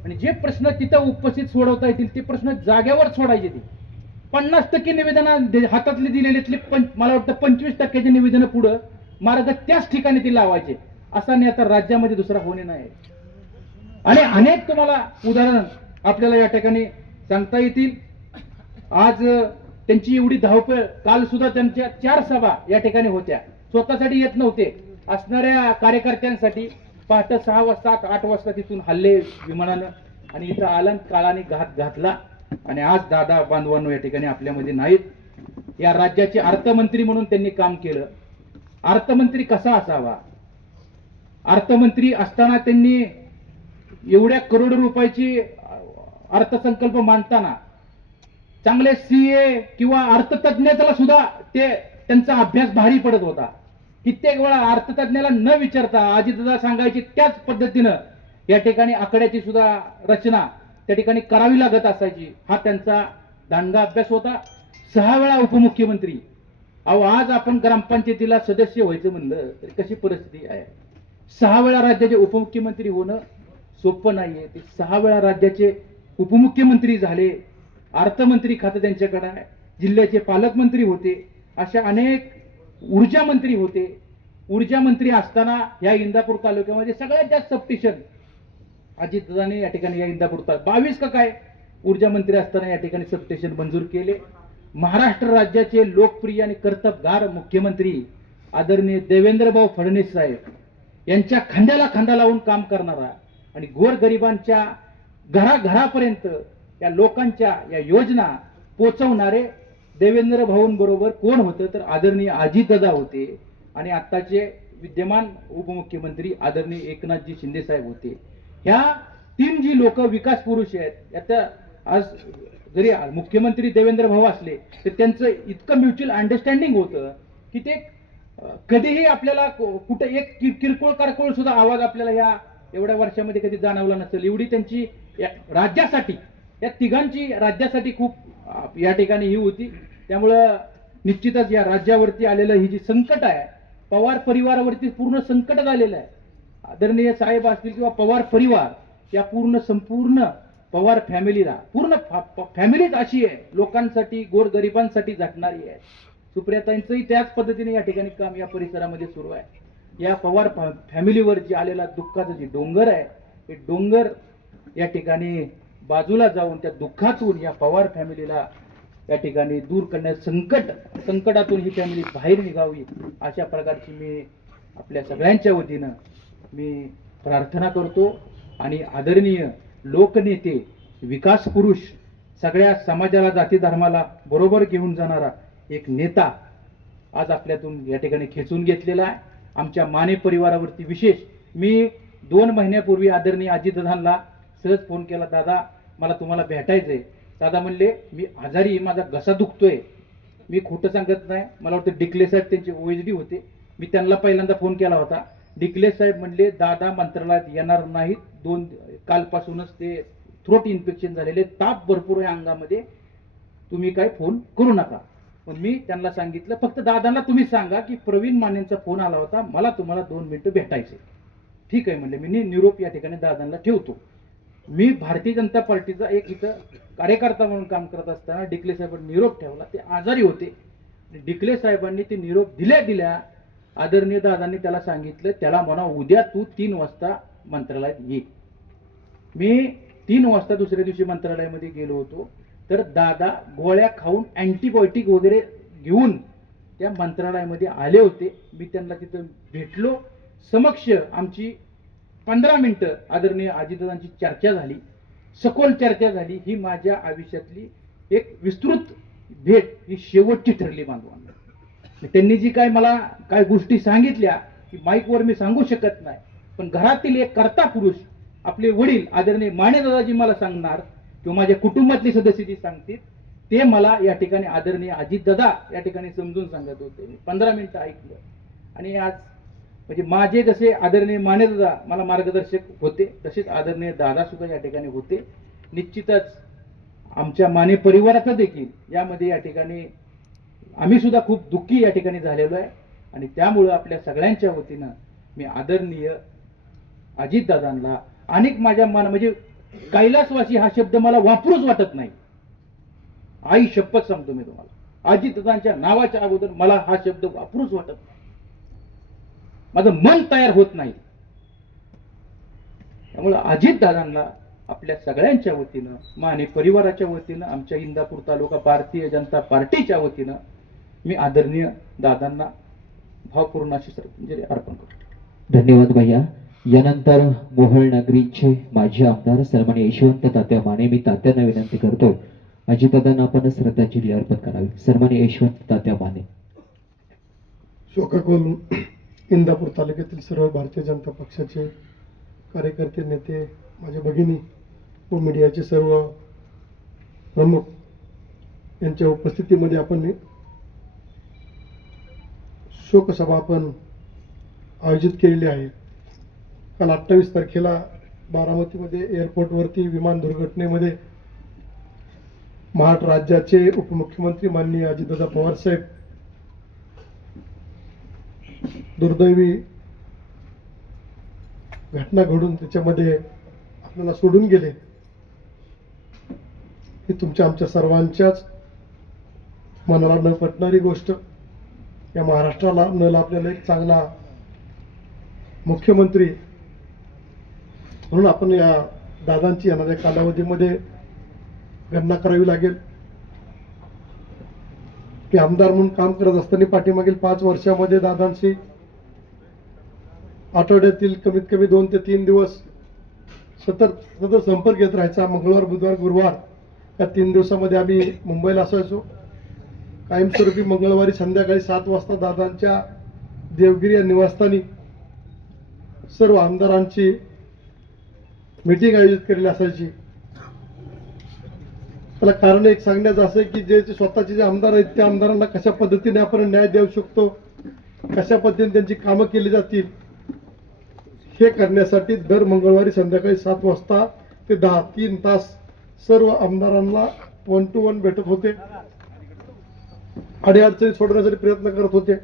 आणि जे प्रश्न तिथं उपस्थित सोडवता येतील ते प्रश्न जाग्यावर सोडायचे. ते 50% निवेदन हातातले दिलेले मला वाटतं 25% निवेदन पुढं मार्ग त्याच ठिकाणी ते लावायचे. असा नेता राज्यामध्ये दुसरा होणे नाही. आणि अनेक तुम्हाला उदाहरण आपल्याला या ठिकाणी सांगता येतील. आज त्यांची एवढी धावपळ, काल सुद्धा त्यांच्या 4 सभा या ठिकाणी होत्या. स्वतःसाठी येत नव्हते, असणाऱ्या कार्यकर्त्यांसाठी पहाटे 6 वाजता 8 वाजता तिथून हल्ले विमानानं आणि इथं आलं, काळाने घात घातला आणि आज दादा बांधवांनो या ठिकाणी आपल्यामध्ये नाहीत. या राज्याचे अर्थमंत्री म्हणून त्यांनी काम केलं. अर्थमंत्री कसा असावा, अर्थमंत्री असताना त्यांनी एवढ्या करोड रुपयाची अर्थसंकल्प मांडताना चांगले सीए किंवा अर्थतज्ञाला सुद्धा त्यांचा अभ्यास भारी पडत होता. कित्येक वेळा अर्थतज्ञाला न विचारता अजितदादा सांगायची त्याच पद्धतीनं या ठिकाणी आकड्याची सुद्धा रचना त्या ठिकाणी करावी लागत असायची. हा त्यांचा दांडगा अभ्यास होता. 6 वेळा उपमुख्यमंत्री. अहो आज आपण ग्रामपंचायतीला सदस्य व्हायचं म्हणलं तर कशी परिस्थिती आहे. 6 वेळा राज्याचे उपमुख्यमंत्री होणं सोपं नाहीये. ते 6 वेळा राज्याचे उपमुख्यमंत्री झाले. अर्थमंत्री खातं त्यांच्याकडे आहे, जिल्ह्याचे पालकमंत्री होते, अशा अनेक ऊर्जा मंत्री होते. ऊर्जा मंत्री असताना या इंदापूर तालुक्यामध्ये सगळ्यात जास्त सबस्टेशन अजितदादांनी या ठिकाणी या इंदापूर 22 का काय ऊर्जा मंत्री असताना या ठिकाणी सबस्टेशन मंजूर केले. महाराष्ट्र राज्याचे लोकप्रिय आणि कर्तबगार मुख्यमंत्री आदरणीय देवेंद्रभाऊ फडणवीस साहेब यांच्या खांद्याला खांदा लावून काम करणारा आणि गोरगरिबांच्या घराघरापर्यंत या लोकांच्या या योजना पोहोचवणारे देवेंद्र भाऊंबरोबर कोण होतं तर आदरणीय अजितदादा होते आणि आत्ताचे विद्यमान उपमुख्यमंत्री आदरणीय एकनाथजी शिंदे साहेब होते. ह्या 3 जी लोक विकास पुरुष आहेत. आता आज जरी मुख्यमंत्री देवेंद्र भाऊ असले तर त्यांचं इतकं म्युच्युअल अंडरस्टँडिंग होतं की ते कधीही आपल्याला कुठे एक किरकोळ कारकोळ सुद्धा आवाज आपल्याला या एवढ्या वर्षामध्ये कधी जाणवला नसेल. एवढी त्यांची राज्यासाठी, या तिघांची राज्यासाठी खूप या ठिकाणी ही होती. त्यामुळं निश्चितच या राज्यावरती आलेलं ही जी संकट आहे, पवार परिवारावरती पूर्ण संकट आलेलं आहे. आदरणीय साहेब असतील किंवा पवार परिवार या संपूर्ण पवार फॅमिलीला पूर्ण फॅमिलीच अशी आहे, लोकांसाठी गोरगरिबांसाठी झटणारी आहे. सुप्रियाताईंचंही त्याच पद्धतीने या ठिकाणी काम या परिसरामध्ये सुरू आहे. या पवार फॅमिलीवर जे आलेला दुःखाचं जे डोंगर आहे, हे डोंगर या ठिकाणी बाजूला जाऊन त्या दुःखातून या पवार फॅमिलीला या ठिकाणी दूर करण्यास संकटातून ही फॅमिली बाहेर निघावी अशा प्रकारची मी आपल्या सगळ्यांच्या वतीनं मी प्रार्थना करतो. आणि आदरणीय लोकनेते, विकास पुरुष, सगळ्या समाजाला, जाती धर्माला बरोबर घेऊन जाणारा एक नेता आज आपल्यातून या ठिकाणी खेचून घेतलेला आहे. आमच्या माने परिवारावरती विशेष मी 2 महिन्यापूर्वी आदरणीय अजितदादांना सहज फोन केला, दादा मला तुम्हाला भेटायचंय. दादा म्हणले मी आजारी, माझा घसा दुखतोय. मी खोटं सांगत नाही, मला वाटतं डिकले साहेब त्यांचे OSD होते. मी त्यांना पहिल्यांदा फोन केला होता. डिकले साहेब म्हणले दादा मंत्रालयात येणार नाहीत, कालपासूनच ते थ्रोट इन्फेक्शन झालेले, ताप भरपूर आहे अंगामध्ये, तुम्ही काय फोन करू नका. पण मी त्यांना सांगितलं फक्त दादांना तुम्ही सांगा की प्रवीण मानेंचा फोन आला होता, मला तुम्हाला 2 मिनिटं भेटायचे. ठीक आहे म्हणले, मी निरोप या ठिकाणी दादांना ठेवतो. मी भारतीय जनता पार्टीचा एक इथं कार्यकर्ता म्हणून काम करत असताना डिकले साहेबांनी निरोप ठेवला. ते आजारी होते. डिकले साहेबांनी ते निरोप दिल्या आदरणीय दादांनी त्याला सांगितलं, त्याला म्हणा उद्या तू 3 वाजता मंत्रालयात ये. मी 3 वाजता दुसऱ्या दिवशी मंत्रालयामध्ये गेलो होतो. तर दादा गोळ्या खाऊन अँटीबायोटिक वगैरे घेऊन त्या मंत्रालयामध्ये आले होते. मी त्यांना तिथं भेटलो. समक्ष आमची 15 मिनिटं आदरणीय अजितदादांची चर्चा झाली, सखोल चर्चा झाली. ही माझ्या आयुष्यातली एक विस्तृत भेट, ही शेवटची ठरली बांधवांना. त्यांनी जी काय मला काय गोष्टी सांगितल्या की माईकवर मी सांगू शकत नाही, पण घरातील एक कर्ता पुरुष आपले वडील आदरणीय मानेदादाजी मला सांगणार किंवा माझ्या कुटुंबातले सदस्य जी सांगतील ते मला या ठिकाणी आदरणीय अजितदादा या ठिकाणी समजून सांगत होते. मी 15 मिनिटं ऐकलं. आणि आज म्हणजे माझे जसे आदरणीय मानेदादा मला मार्गदर्शक होते, तसेच आदरणीय दादा सुद्धा या ठिकाणी होते. निश्चितच आमच्या माने परिवाराचा देखील यामध्ये या ठिकाणी आम्ही सुद्धा खूप दुःखी या ठिकाणी झालेलो आहे. आणि त्यामुळं आपल्या सगळ्यांच्या वतीनं मी आदरणीय अजितदादांना अनेक माझ्या म्हणजे कैलासवासी हा शब्द मला वापरूच वाटत नाही. आई शपथ सांगतो मी तुम्हाला, अजितदादांच्या नावाच्या अगोदर मला हा शब्द वापरूच वाटत नाही. माझं मन तयार होत नाही. त्यामुळे अजितदादांना आपल्या सगळ्यांच्या वतीनं, माने परिवाराच्या वतीनं, आमच्या इंदापूर तालुका भारतीय जनता पार्टीच्या वतीनं मी आदरणीय दादांना भावपूर्ण अशी श्रद्धांजली अर्पण करतो. धन्यवाद भैया. यानंतर मोहोळ नगरीचे माजी आमदार सन्माननीय यशवंत तात्या माने, मी तात्यांना विनंती करतो अजितदादांना आपण श्रद्धांजली अर्पण करावी. सन्माननीय यशवंत तात्या माने. शोकाकुल इंदापूर तालुक्यातील सर्व भारतीय जनता पक्षाचे कार्यकर्ते, नेते, माझ्या भगिनी व मीडियाचे सर्व प्रमुख यांच्या उपस्थितीमध्ये आपण शोकसभा आपण आयोजित केलेली आहे. काल 28 तारखेला बारामतीमध्ये एअरपोर्टवरती विमान दुर्घटनेमध्ये महाराष्ट्र राज्याचे उपमुख्यमंत्री माननीय अजितदादा पवार साहेब दुर्दैवी घटना घडून त्याच्यामध्ये आपल्याला सोडून गेले. ही तुमच्या आमच्या सर्वांच्याच मनाला न पटणारी गोष्ट. या महाराष्ट्राला न लाभलेला एक चांगला मुख्यमंत्री म्हणून आपण या दादांची येणाऱ्या कालावधीमध्ये गणना करावी लागेल की आमदार म्हणून काम करत असताना पाठीमागील 5 वर्षामध्ये दादांशी आठवड्यातील कमीत कमी 2 ते 3 दिवस सतत संपर्क येत राहायचा. मंगळवार, बुधवार, गुरुवार या 3 दिवसामध्ये आम्ही मुंबईला असायचो. कायमस्वरूपी मंगळवारी संध्याकाळी 7 वाजता दादांच्या देवगिरी या निवासस्थानी सर्व आमदारांची मीटिंग आयोजित केलेली असायची. त्याला कारण एक सांगण्याचं असं की जे स्वतःचे जे आमदार आहेत त्या आमदारांना कशा पद्धतीने आपण न्याय देऊ शकतो, कशा पद्धतीने त्यांची कामं केली जातील, हे करण्यासाठी दर मंगळवारी संध्याकाळी 7 वाजता ते 3 तास सर्व आमदारांना 1 to 1 भेटत होते. अडीअडचणी सोडवण्यासाठी प्रयत्न करत होते.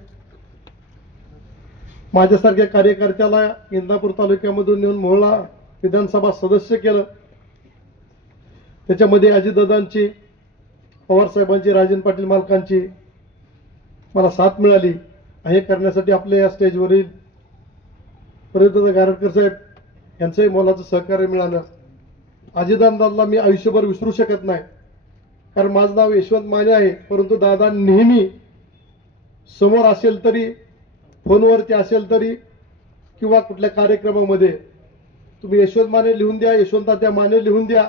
माझ्यासारख्या कार्यकर्त्याला इंदापूर तालुक्यामधून नेऊन मोहोळा विधानसभा सदस्य केलं. त्याच्यामध्ये अजितदादांची, पवारसाहेबांची, राजन पाटील मालकांची मला साथ मिळाली. हे करण्यासाठी आपल्या या स्टेजवरील परत गारटकर साहेब यांचंही मोलाचं सहकार्य मिळालं. अजितदादांना मी आयुष्यभर विसरू शकत नाही, कारण माझं नाव यशवंत माने आहे, परंतु दादा नेहमी समोर असेल तरी, फोनवरती असेल तरी, किंवा कुठल्या कार्यक्रमामध्ये तुम्ही यशवंत माने लिहून द्या, यशवंता माने लिहून द्या,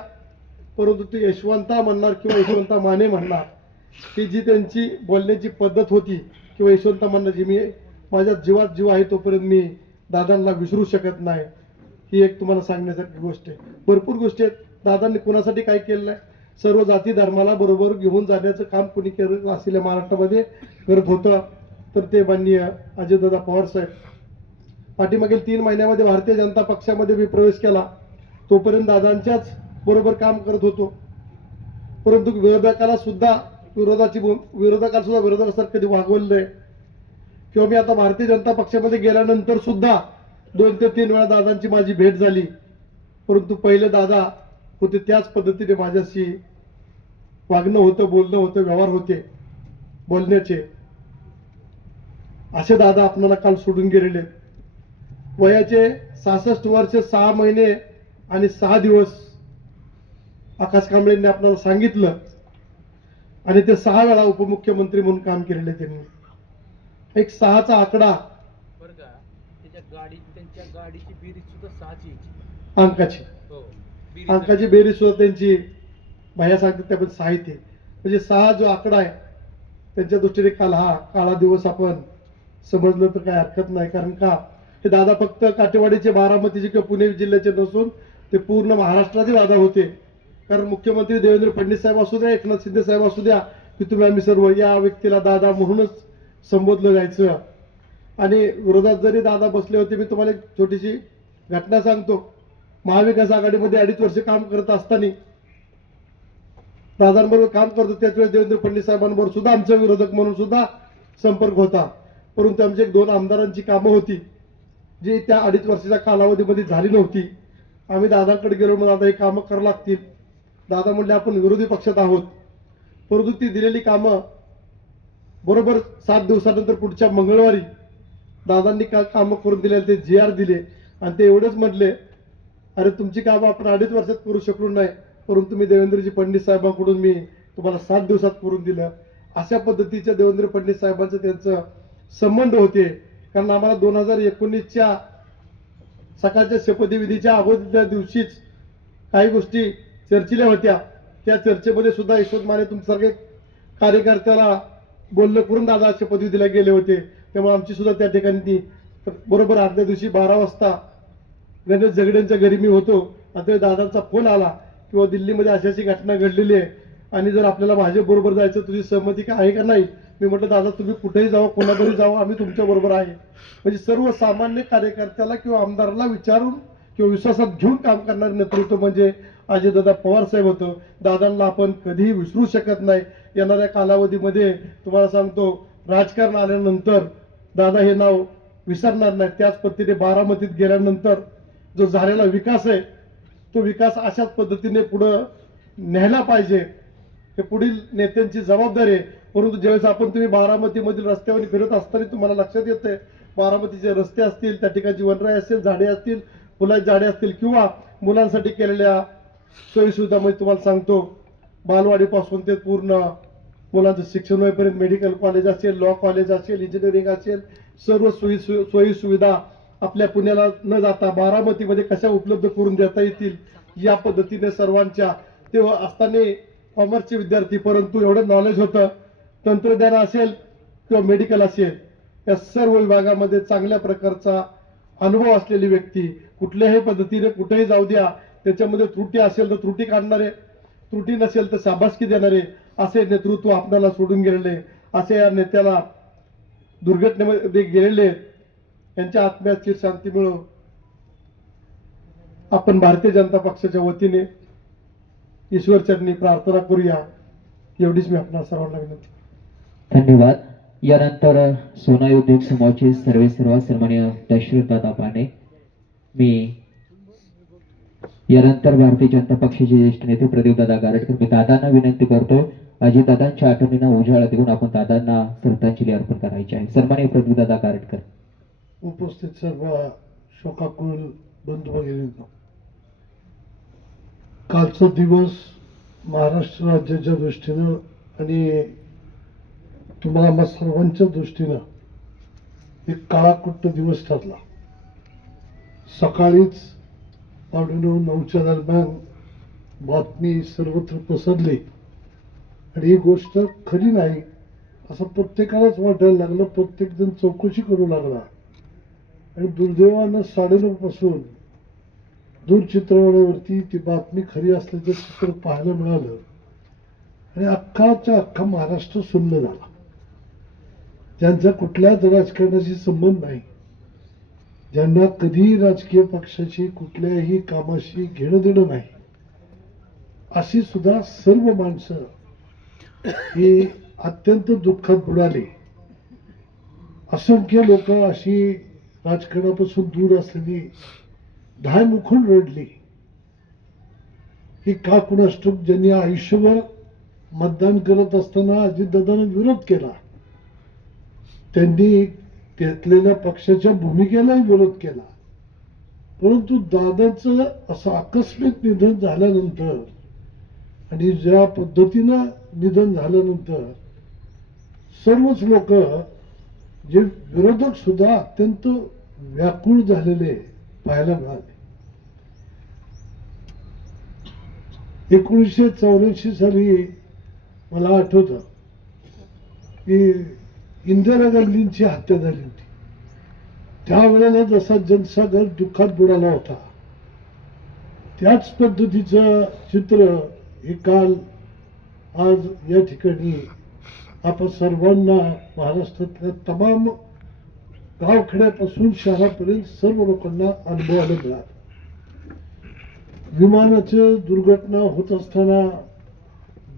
परंतु ती यशवंता म्हणणार किंवा यशवंता माने म्हणणार, ही जी त्यांची बोलण्याची पद्धत होती किंवा यशवंता म्हणण्याची, मी माझ्या जीवात जीव आहे तोपर्यंत मी दादांना विसरू शकत नाही. ही एक तुम्हाला सांगण्यासारखी गोष्ट आहे. भरपूर गोष्टी आहेत. दादांनी कुणासाठी काय केलं नाही, सर्व जाती धर्माला बरोबर घेऊन जाण्याचं काम कुणी करत असेल महाराष्ट्रामध्ये करत होतं तर ते माननीय अजितदादा पवार साहेब. पाठीमागील 3 महिन्यामध्ये भारतीय जनता पक्षामध्ये मी प्रवेश केला, तोपर्यंत दादांच्याच बरोबर काम करत होतो. परंतु विरोधकाला सुद्धा विरोधकासारखं कधी वागवलं नाही. किंवा मी आता भारतीय जनता पक्षामध्ये गेल्यानंतर सुद्धा 2 ते 3 वेळा दादांची माझी भेट झाली, परंतु पहिले दादा होते त्याच पद्धतीने माझ्याशी वागणं होतं, बोलणं होतं, व्यवहार होते बोलण्याचे. असे दादा आपल्याला काल सोडून गेलेले. वयाचे 66 वर्ष 6 महिने आणि 6 दिवस आकाश कांबळेंनी आपल्याला सांगितलं, आणि ते 6 वेळा उपमुख्यमंत्री म्हणून काम केलेले त्यांनी. एक 6चा आकडा त्यांच्या गाडीची बेरीज सुद्धा 6ची अंकाची बेरीज सुद्धा त्यांची भैया सांगतात त्यामध्ये 6 येते. म्हणजे 6 जो आकडा आहे त्यांच्या दृष्टीने काल हा काळा दिवस आपण समजलं तर काही हरकत नाही. कारण का हे दादा फक्त काटेवाडीचे, बारामतीचे किंवा पुणे जिल्ह्याचे नसून ते पूर्ण महाराष्ट्राचे दादा होते. कारण मुख्यमंत्री देवेंद्र फडणवीस साहेब असू द्या, एकनाथ शिंदे साहेब असू द्या, की तुम्ही आम्ही सर्व या व्यक्तीला दादा म्हणूनच संबोधलं जायचं. आणि विरोधात जरी दादा बसले होते, मी तुम्हाला एक छोटीशी घटना सांगतो. महाविकास आघाडीमध्ये 2.5 वर्ष काम करत असताना दादांबरोबर काम करतो त्याच वेळेस देवेंद्र फडणवीस साहेबांबरोबर सुद्धा आमचा विरोधक म्हणून सुद्धा संपर्क होता. परंतु आमची 1-2 आमदारांची कामं होती जी त्या 2.5 वर्षाच्या कालावधीमध्ये झाली नव्हती. आम्ही दादांकडे गेलो, मग दादा ही कामं करावं लागतील. दादा म्हणले आपण विरोधी पक्षात आहोत, परंतु ती दिलेली कामं बरोबर 7 दिवसानंतर पुढच्या मंगळवारी दादांनी कामं करून दिले. ते GR दिले आणि ते एवढंच म्हटले, अरे तुमची कामं आपण 2.5 वर्षात करू शकलो नाही, परंतु मी देवेंद्रजी फडणवीस साहेबांकडून मी तुम्हाला 7 दिवसात करून दिलं. अशा पद्धतीच्या देवेंद्र फडणवीस साहेबांचं त्यांचं संबंध होते. कारण आम्हाला 2019च्या सकाळच्या शपथविधीच्या अगोदरच्या दिवशीच काही गोष्टी चर्चिल्या होत्या. त्या चर्चेमध्ये सुद्धा यशवंत माने तुमच्यासारखे कार्यकर्त्याला बोलणं करून दादा शपथविधीला गेले होते. त्यामुळे आमची सुद्धा त्या ठिकाणी ती बरोबर आदल्या दिवशी 12 वाजता गणेश झगडेंच्या घरी मी होतो. आता दादांचा फोन आला किंवा दिल्लीमध्ये अशी अशी घटना घडलेली आहे आणि जर आपल्याला भाजप बरोबर जायचं तुझी सहमती का आहे का नाही. मी म्हटलं दादा तुम्ही कुठेही जावा, कोणाकडे जावा, आम्ही तुमच्या बरोबर आहे. म्हणजे सर्वसामान्य कार्यकर्त्याला किंवा आमदाराला विचारून किंवा विश्वासात घेऊन काम करणारे नेतृत्व म्हणजे अजितदादा पवार साहेब होतं. दादांना आपण कधीही विसरू शकत नाही. येणाऱ्या कालावधीमध्ये तुम्हाला सांगतो, राजकारण आल्यानंतर दादा हे नाव विसरणार नाही. त्याच पद्धतीने बारामतीत गेल्यानंतर जो झालेला विकास आहे तो विकास अशाच पद्धतीने पुढं न्यायला पाहिजे. हे पुढील नेत्यांची जबाबदारी आहे. परंतु ज्यावेळेस तुम्ही बारामतीमधील रस्त्यावर फिरत असताना तुम्हाला लक्षात येते, बारामतीचे रस्ते असतील, त्या ठिकाणची वनराई असेल, झाडे असतील, फुलाची झाडे असतील किंवा मुलांसाठी केलेल्या सोयीसुविधामध्ये तुम्हाला सांगतो, बालवाडीपासून ते पूर्ण मुलांचं शिक्षण होईपर्यंत मेडिकल कॉलेज असेल, लॉ कॉलेज असेल, इंजिनिअरिंग असेल, सर्व सोयी सुविधा आपल्या पुण्याला न जाता बारामतीमध्ये कशा उपलब्ध करून देता येतील या पद्धतीने सर्वांच्या तेव्हा असताना कॉमर्सचे विद्यार्थी, परंतु एवढं नॉलेज होतं, तंत्रज्ञान असेल किंवा मेडिकल असेल, या सर्व विभागामध्ये चांगल्या प्रकारचा अनुभव असलेली व्यक्ती, कुठल्याही पद्धतीने कुठेही जाऊ द्या, त्याच्यामध्ये त्रुटी असेल तर त्रुटी काढणारे, त्रुटी नसेल तर शाबासकी देणारे असे नेतृत्व आपल्याला सोडून गेलेले. असे या नेत्याला दुर्घटनेमध्ये गेलेले, यांच्या आत्म्याची शांती मिळो आपण भारतीय जनता पक्षाच्या वतीने ईश्वरचरणी प्रार्थना करूया. एवढीच मी आपल्या सर्वांना विनंती. धन्यवाद. यानंतर सोनाई उद्योग समूहाचे सर्वेसर्वा सन्माननीय दशरथदादा पाने. मी यानंतर भारतीय जनता पक्षाचे ज्येष्ठ नेते प्रदीपदादा गारटकर. मी दादांना विनंती करतो, अजितदादांच्या आठवणींना उजाळा देऊन आपण दादांना श्रद्धांजली अर्पण करायची आहे. सन्माननीय प्रदीपदादा गारटकर. उपस्थित सर्व शोकाकुल बंधू भगिनींनो, कालचा दिवस महाराष्ट्र राज्याच्या दृष्टीनं आणि तुम्हाला आम्हा सर्वांच्या दृष्टीनं एक काळाकुट्ट दिवस ठरला. सकाळीच 9:30-9च्या दरम्यान बातमी सर्वत्र पसरली आणि ही गोष्ट खरी नाही असं प्रत्येकालाच वाटायला लागलं. प्रत्येक जण चौकशी करू लागला आणि दुर्दैवानं 9:30 पासून दूरचित्रवाणीवरती ती बातमी खरी असल्याचं चित्र पाहायला मिळालं आणि अख्खा महाराष्ट्र सुन्न झाला. ज्यांचा कुठल्याच राजकारणाशी संबंध नाही, ज्यांना कधीही राजकीय पक्षाशी कुठल्याही कामाशी घेणं देणं नाही, अशी सुद्धा सर्व माणसं ही अत्यंत दुःखात बुडाली. असंख्य लोक अशी राजकारणापासून दूर असलेली धायमुखून रडली. ही का कुणास ठाऊक ज्यांनी आयुष्यभर मतदान करत असताना अजितदादांना विरोध केला, त्यांनी घेतलेल्या पक्षाच्या भूमिकेलाही विरोध केला. परंतु दादाचं असं आकस्मिक निधन झाल्यानंतर आणि ज्या पद्धतीनं निधन झाल्यानंतर सर्वच लोक, जे विरोधक सुद्धा अत्यंत व्याकुळ झालेले पाहायला मिळाले. 1984 साली मला आठवतं की इंदिरा गांधींची हत्या झाली होती. त्यावेळेला जसा जनसागर दुःखात बुडाला होता, त्याच पद्धतीचं चित्र हे काल आज या ठिकाणी आपण सर्वांना महाराष्ट्रातल्या तमाम गावखेड्यापासून शहरापर्यंत सर्व लोकांना अनुभवायला मिळाला. विमानाची दुर्घटना होत असताना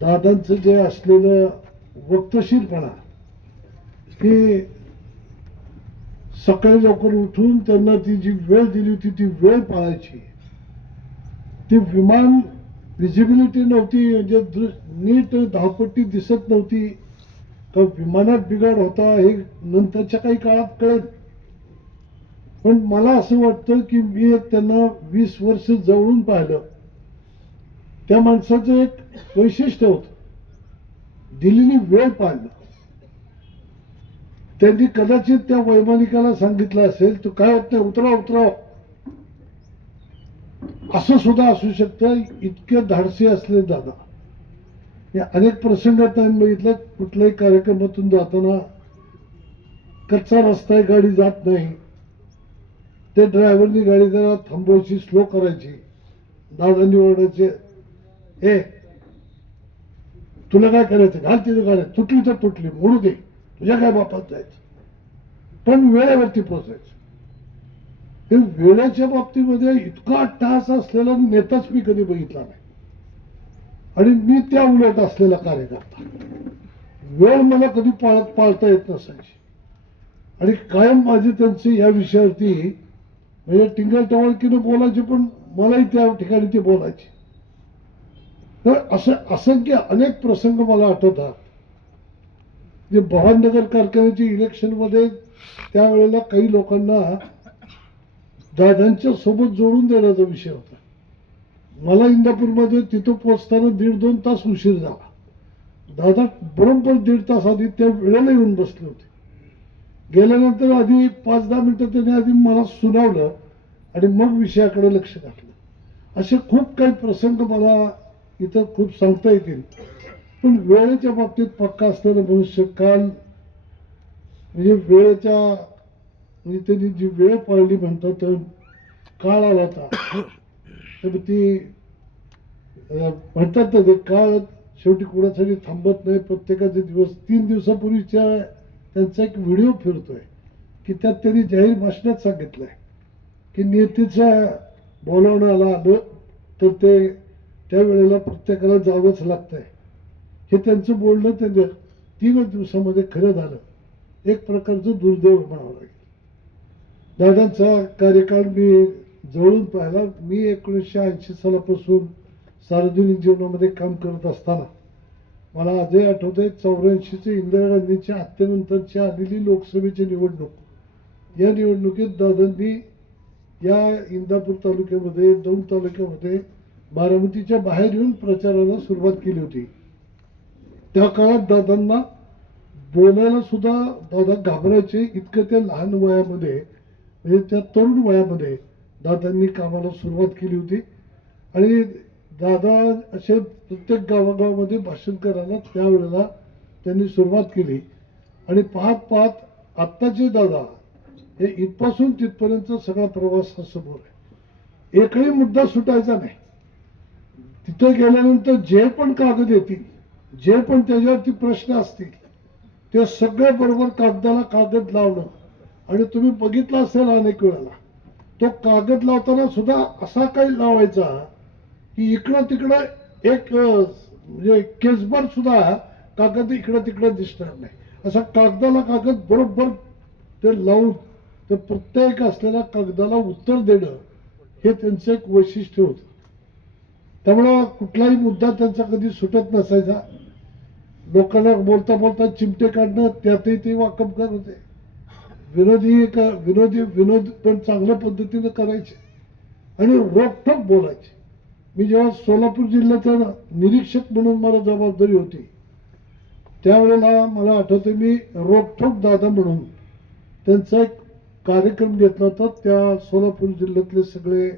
दादांचं जे असलेलं वक्तशीरपणा, की सकाळी लवकर उठून त्यांना ती जी वेळ दिली होती ती वेळ पाळायची. ती विमान विजिबिलिटी नव्हती, म्हणजे नीट धावपट्टी दिसत नव्हती, तर विमानात बिघाड होता हे नंतरच्या काही काळात कळेल. पण मला असं वाटतं की मी त्यांना 20 वर्ष जवळून पाहिलं. त्या माणसाचं एक वैशिष्ट्य होतं, दिलेली वेळ पाळणं. त्यांनी कदाचित त्या वैमानिकाला सांगितलं असेल, तो काय होत नाही, उतराव असं सुद्धा असू शकतं. इतके धाडसी असले दादा. या अनेक प्रसंगात आम्ही बघितलं, कुठल्याही कार्यक्रमातून जाताना कच्चा रस्ता आहे, गाडी जात नाही, ते ड्रायव्हरनी गाडी जरा थांबवायची, स्लो करायची. दादांनी ओरडायचे, ए तुला काय करायचं, घाल तिथे गाडी, तुटली तर तुटली, मोडू दे, तुझ्या काय बापात जायचं, पण वेळेवरती पोहोचायचं. हे वेळेच्या बाबतीमध्ये इतका टास असलेला नेताच मी कधी बघितला नाही आणि मी त्या उलट असलेला कार्यकर्ता. वेळ मला कधी पाळता येत नसायची आणि कायम माझी त्यांची या विषयावरती म्हणजे टिंगल टवळकीनं बोलायची, पण मलाही त्या ठिकाणी ते बोलायचे. तर असं असंख्य अनेक प्रसंग मला आठवतात. जे भवाननगर कारखान्याच्या इलेक्शनमध्ये त्यावेळेला काही लोकांना दादांच्या सोबत जोडून देण्याचा विषय होता. मला इंदापूरमध्ये तिथं पोहोचताना 1.5-2 तास उशीर झाला. दादा बरोबर 1.5 तास आधी त्या वेळेला येऊन बसले होते. गेल्यानंतर आधी 5-10 मिनिटं त्यांनी आधी मला सुनावलं आणि मग विषयाकडे लक्ष घातलं. असे खूप काही प्रसंग मला इथं खूप सांगता येतील, पण वेळेच्या बाबतीत पक्का असलेलं मनुष्य काल म्हणजे वेळेच्या म्हणजे त्यांनी जी वेळ पाळली म्हणतात, तर काळ आला होता. तर ती म्हणतात ना, ते काळ शेवटी कुणासाठी थांबत नाही. प्रत्येकाचे दिवस 3 दिवसापूर्वीच्या त्यांचा एक व्हिडिओ फिरतोय की त्यात त्यांनी जाहीर भाषणात सांगितलंय की नेत्याच्या बोलावण्याला आलं तर ते त्यावेळेला प्रत्येकाला जावंच लागतंय. हे त्यांचं बोलणं त्यांच्या 3 दिवसामध्ये खरं झालं. एक प्रकारचं दुर्दैव म्हणावं लागेल. दादांचा कार्यकाळ मी जवळून पाहिला. मी 1980 सालापासून सार्वजनिक जीवनामध्ये काम करत असताना मला आजही आठवतंय 84चे इंदिरा गांधींच्या हत्येनंतरची आलेली लोकसभेची निवडणूक. या निवडणुकीत दादांनी या इंदापूर तालुक्यामध्ये, दौंड तालुक्यामध्ये बारामतीच्या बाहेर येऊन प्रचाराला सुरुवात केली होती. त्या काळात दादांना बोलायला सुद्धा दादा घाबरायचे, इतकं त्या लहान वयामध्ये म्हणजे त्या तरुण वयामध्ये दादांनी कामाला सुरुवात केली होती. आणि दादा असे प्रत्येक गावागावामध्ये भाषण करायला त्यावेळेला त्यांनी सुरुवात केली. आणि पाहत पाहत आत्ताचे दादा हे इथपासून तिथपर्यंतचा सगळा प्रवास हा समोर आहे. एकही मुद्दा सुटायचा नाही. तिथं गेल्यानंतर जे पण कागद येतील, जे पण त्याच्यावरती प्रश्न असतील, ते सगळे बरोबर कागदाला कागद लावणं. आणि तुम्ही बघितलं असेल अनेक वेळेला तो कागद लावताना सुद्धा असा काही लावायचा की इकडं तिकडं एक म्हणजे केसभर सुद्धा कागद इकडं तिकडं दिसणार नाही. असा कागदाला कागद बरोबर ते लावून ते प्रत्येक असलेल्या कागदाला उत्तर देणं हे त्यांचं एक वैशिष्ट्य होतं. त्यामुळं कुठलाही मुद्दा त्यांचा कधी सुटत नसायचा. लोकांना बोलता बोलता चिमटे काढणं त्यातही ते वाकबगार होते. विनोद पण चांगल्या पद्धतीनं करायचे आणि रोखठोक बोलायचे. मी जेव्हा सोलापूर जिल्ह्याचा निरीक्षक म्हणून मला जबाबदारी होती त्यावेळेला मला आठवतं मी रोखठोक दादा म्हणून त्यांचा एक कार्यक्रम घेतला होता. त्या सोलापूर जिल्ह्यातले सगळे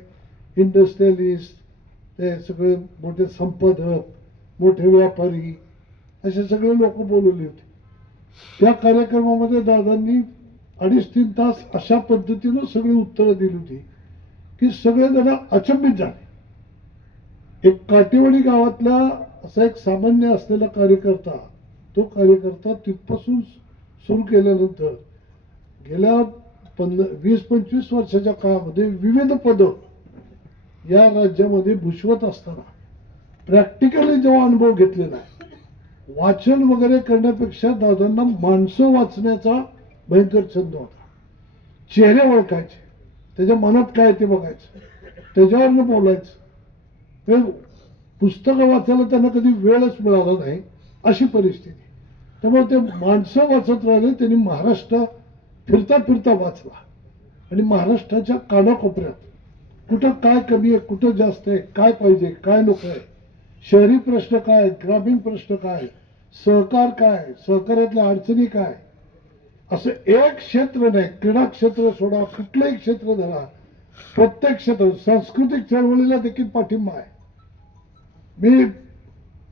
इंडस्ट्रियलिस्ट, ते सगळे मोठे संपादक, मोठे व्यापारी असे सगळे लोक बोलवले होते. त्या कार्यक्रमामध्ये दादांनी 2.5-3 तास अशा पद्धतीनं सगळी उत्तरं दिली होती की सगळे जण अचंबित झाले. एक काटेवाडी गावातला असा एक सामान्य असलेला कार्यकर्ता, तो कार्यकर्ता तिथपासून सुरू केल्यानंतर गेल्या 20-25 वर्षाच्या काळामध्ये विविध पदं या राज्यामध्ये भूषवत असताना प्रॅक्टिकली जेव्हा अनुभव घेतलेला आहे, वाचन वगैरे करण्यापेक्षा दादांना माणसं वाचण्याचा भयंकर छंद होता. चेहरे ओळखायचे, त्याच्या मनात काय ते बघायचं, त्याच्यावरनं बोलायचं. पुस्तकं वाचायला त्यांना कधी वेळच मिळाला नाही अशी परिस्थिती. त्यामुळे ते माणसं वाचत राहिले. त्यांनी महाराष्ट्र फिरता फिरता वाचला आणि महाराष्ट्राच्या कानाकोपऱ्यात कुठं काय कमी आहे, कुठं जास्त आहे, काय पाहिजे, काय नको आहे, शहरी प्रश्न काय, ग्रामीण प्रश्न काय, सहकार काय, सहकार्यातल्या अडचणी काय, असं एक क्षेत्र नाही. क्रीडा क्षेत्र सोडा, कुठलंही क्षेत्र धरा, प्रत्येक क्षेत्र, सांस्कृतिक चळवळीला देखील पाठिंबा आहे. मी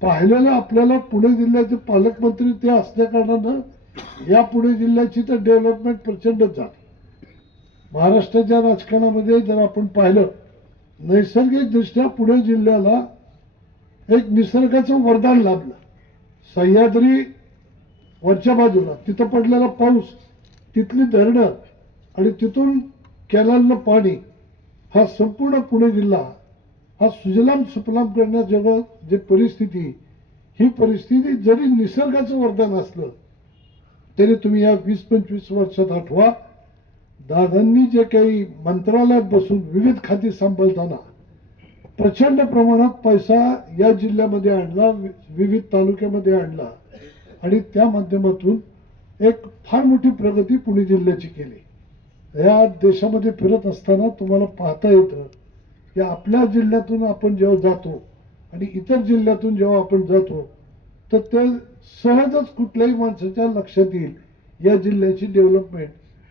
पाहिलेलं आपल्याला पुणे जिल्ह्याचे पालकमंत्री ते असल्या कारणानं या पुणे जिल्ह्याची तर डेव्हलपमेंट प्रचंडच झाली. महाराष्ट्राच्या राजकारणामध्ये जर आपण पाहिलं, नैसर्गिकदृष्ट्या पुणे जिल्ह्याला एक निसर्गाचं वरदान लाभलं. सह्याद्री वरच्या बाजूला तिथं पडलेला पाऊस, तिथली धरणं आणि तिथून कॅनलनं पाणी, हा संपूर्ण पुणे जिल्हा हा सुजलाम सुफलाम करण्याजोगं जे परिस्थिती, ही परिस्थिती जरी निसर्गाचं वरदान असलं तरी तुम्ही या 20-25 वर्षात आठवा, दादांनी जे काही मंत्रालयात बसून विविध खाती सांभाळताना प्रचंड प्रमाणात पैसा या जिल्ह्यामध्ये आणला, विविध तालुक्यामध्ये आणला आणि त्या माध्यमातून एक फार मोठी प्रगती पुणे जिल्ह्याची केली. या देशामध्ये फिरत असताना तुम्हाला पाहता येतं की आपल्या जिल्ह्यातून आपण जेव्हा जातो आणि इतर जिल्ह्यातून जेव्हा आपण जातो तर ते सहजच कुठल्याही माणसाच्या लक्षात येईल या जिल्ह्याची डेव्हलपमेंट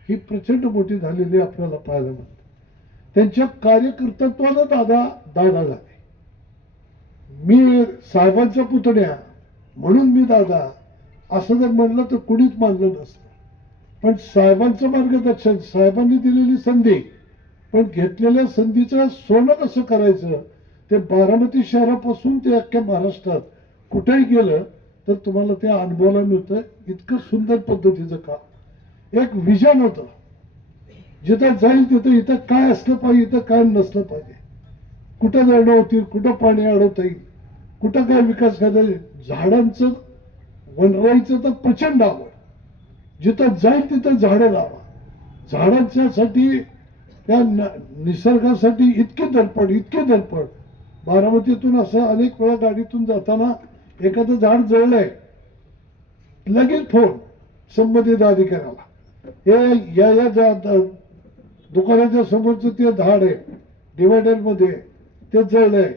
ही प्रचंड मोठी झालेली आपल्याला पाहायला मिळते. त्यांच्या कार्यकर्तृत्वानं दादा झाले. मी साहेबांचा पुतण्या म्हणून मी दादा असं जर म्हणलं तर कुणीच मानलं नसतं. पण साहेबांचं मार्गदर्शन, साहेबांनी दिलेली संधी, पण घेतलेल्या संधीचं सोनं कसं करायचं ते बारामती शहरापासून ते अख्ख्या महाराष्ट्रात कुठेही गेलं तर तुम्हाला ते अनुभवायला मिळतं. इतकं सुंदर पद्धतीचं काम, एक विजन होतं. जिथं जाईल तिथं इथं काय असलं पाहिजे, इथं काय नसलं पाहिजे, कुठं धरणं होतील, कुठं पाणी अडवता येईल, कुठं काय विकास करता येईल. झाडांचं वनराईचं तर प्रचंड आवड. जिथं जाईल तिथं झाडं लावा. झाडांच्यासाठी त्या निसर्गासाठी इतके धडपड. बारामतीतून असं अनेक वेळा गाडीतून जाताना एखादं झाड जळलंय, लगेच फोन संबंधित अधिकाऱ्याला, हे या दुकानाच्या समोरचं ते झाड आहे डिवायडर मध्ये ते जळलंय,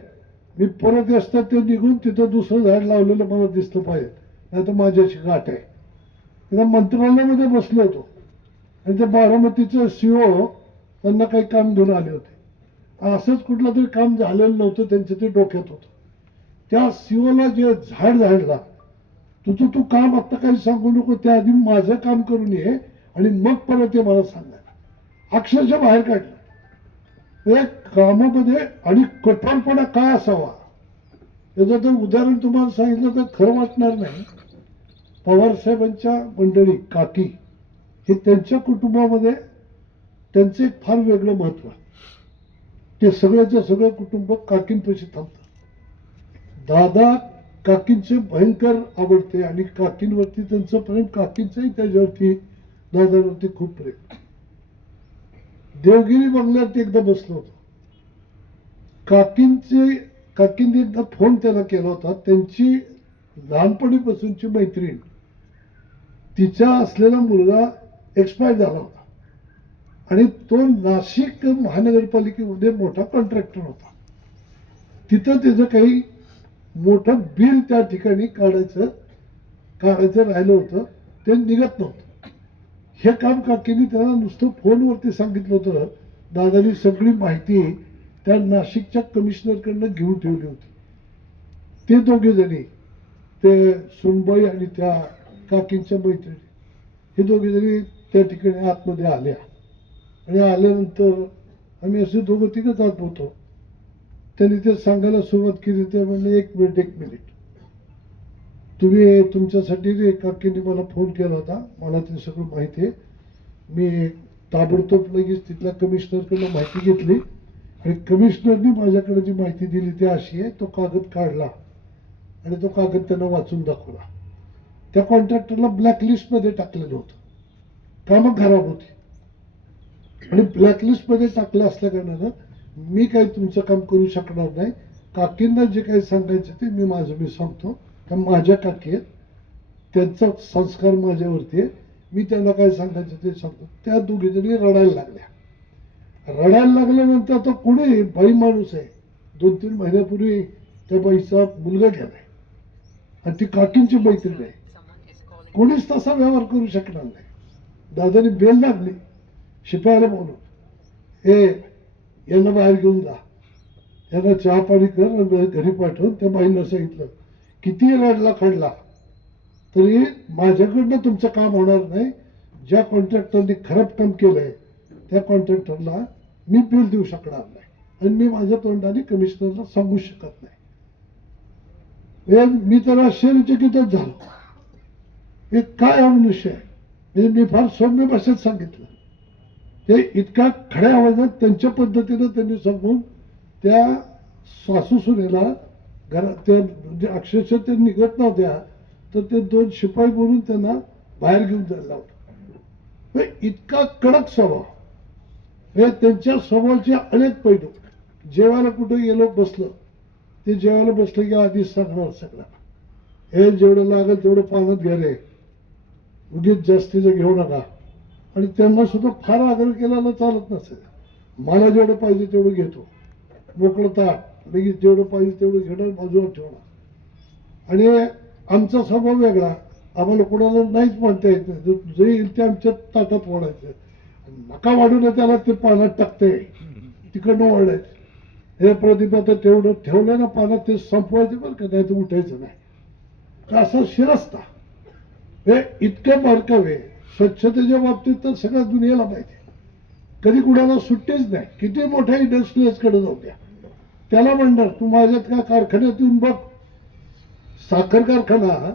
मी परत असतात ते निघून तिथं दुसरं झाड लावलेलं मला दिसलं पाहिजे, नाही तर माझ्याशी गाठ आहे. एकदा मंत्रालयामध्ये बसलो होतो आणि ते बारामतीचं सीओ त्यांना काही काम घेऊन आले होते. असंच कुठलं तरी काम झालेलं नव्हतं, त्यांच्या ते डोक्यात होतं. त्या सीओला जे झाड झाडला, तू काम आता काही सांगू नको, त्याआधी माझं काम करून ये आणि मग परत ते मला सांगायला, अक्षरशः बाहेर काढलं. या कामामध्ये आणि कठोरपणा काय असावा याचं तर उदाहरण तुम्हाला सांगितलं तर खरं वाटणार नाही. पवार साहेबांच्या मंडळी काकी हे त्यांच्या कुटुंबामध्ये त्यांचं एक फार वेगळं महत्व आहे. ते सगळ्याचं सगळं कुटुंब काकींपाशी थांबतं. दादा काकींचे भयंकर आवडते आणि काकींवरती त्यांचं प्रेम, काकींचंही त्याच्यावरती दादावरती खूप प्रेम. देवगिरी बंगल्यात एकदा बसलो होतो. काकींनी एकदा फोन त्याला केला होता. त्यांची लहानपणीपासूनची मैत्रीण, तिचा असलेला मुलगा एक्सपायर झाला होता आणि तो नाशिक महानगरपालिकेमध्ये मोठा कॉन्ट्रॅक्टर होता. तिथं त्याचं काही मोठं बिल त्या ठिकाणी काढायचं राहिलं होतं, ते निघत नव्हतं. हे काम काकींनी त्याला नुसतं फोनवरती सांगितलं होतं. दादानी सगळी माहिती त्या नाशिकच्या कमिशनरकडनं घेऊन ठेवली होती. ते दोघे जणी, ते सुनबाई आणि त्या काकींच्या मैत्रिणी, हे दोघे जणी त्या ठिकाणी आतमध्ये आल्या आणि आल्यानंतर आम्ही असे दोघं तिघं जात होतो. त्यांनी ते सांगायला सुरुवात केली. ते म्हणले, एक मिनिट तुम्ही, तुमच्यासाठी काकींनी मला फोन केला होता, मला ते सगळं माहिती आहे. मी ताबडतोब लगेच तिथल्या कमिशनरकडनं माहिती घेतली आणि कमिशनरनी माझ्याकडे जी माहिती दिली ती अशी आहे. तो कागद काढला आणि तो कागद त्यांना वाचून दाखवला. त्या कॉन्ट्रॅक्टरला ब्लॅकलिस्टमध्ये टाकलेलं होतं, कामं खराब होती आणि ब्लॅकलिस्टमध्ये टाकलं असल्या कारणानं मी काही तुमचं काम करू शकणार नाही. काकींना जे काही सांगायचं ते मी सांगतो. कारण माझ्या काकी आहेत, त्यांचा संस्कार माझ्यावरती आहे, मी त्यांना काय सांगायचं ते सांगतो. त्या दोघी जणी रडायला लागल्यानंतर आता कोणी बाई माणूस आहे, 2-3 महिन्यापूर्वी त्या बाईचा मुलगा गेलाय आणि ती काकींची मैत्रीण आहे, कोणीच तसा व्यवहार करू शकणार नाही. दादानी बेल लागली, शिपायाला बोलून, हे यांना बाहेर घेऊन जा, त्यांना चहा पाणी कर आणि घरी पाठवून. त्या बाईंना सांगितलं, किती रडला खडला तरी माझ्याकडनं तुमचं काम होणार नाही. ज्या कॉन्ट्रॅक्टरने खराब काम केलंय त्या कॉन्ट्रॅक्टरला मी बिल देऊ शकणार नाही आणि मी माझ्या तोंडाने कमिशनरला सांगू शकत नाही. मी तर आश्चर्यचकितच झालो. हे काय हा मनुष्य आहे. म्हणजे मी फार सौम्य भाषेत सांगितलं. ते इतका खड्या आवाजात त्यांच्या पद्धतीनं त्यांनी सांगून त्या सासू सुनेला घरात, त्या म्हणजे अक्षरशः ते निघत नव्हत्या तर ते 2 शिपाई बोलून त्यांना बाहेर घेऊन जायला लावलं. इतका कडक स्वभाव. हे त्यांच्या स्वभावाचे अनेक पैलू. जेवायला कुठे गेलो बसलं, ते जेवायला बसलं की आधीच सांगणार सगळं, हे जेवढं लागेल तेवढं पाण्यात घ्या रे, उगीच जास्तीचं घेऊ नका. आणि त्यांना सुद्धा फार आग्रह केलेला चालत नसेल. मला जेवढं पाहिजे तेवढं घेतो, मोकळं ताट, लगेच जेवढं पाहिजे तेवढं घेणार, बाजूला ठेवणार. आणि आमचा स्वभाव वेगळा. आम्हाला कोणाला नाहीच म्हणता येत नाही. जे येईल ते आमच्या ताटात वाढायचं, नका वाढून त्याला ते पाण्यात टाकते, तिकडनं वाढायचं. हे प्रतिभा तर तेवढं ठेवलं ना पाण्यात, ते संपवायचं बरं का, नाही तर उठायचं नाही. तर असा शिरस्ता, हे इतकं बारकावे. स्वच्छतेच्या बाबतीत तर सगळ्या दुनियेला माहिती. कधी कुणाला सुट्टीच नाही. किती मोठ्या इंडस्ट्रीजकडे जाऊ द्या, त्याला म्हणणार तू माझ्यात का कारखान्यात येऊन बघ. साखर कारखाना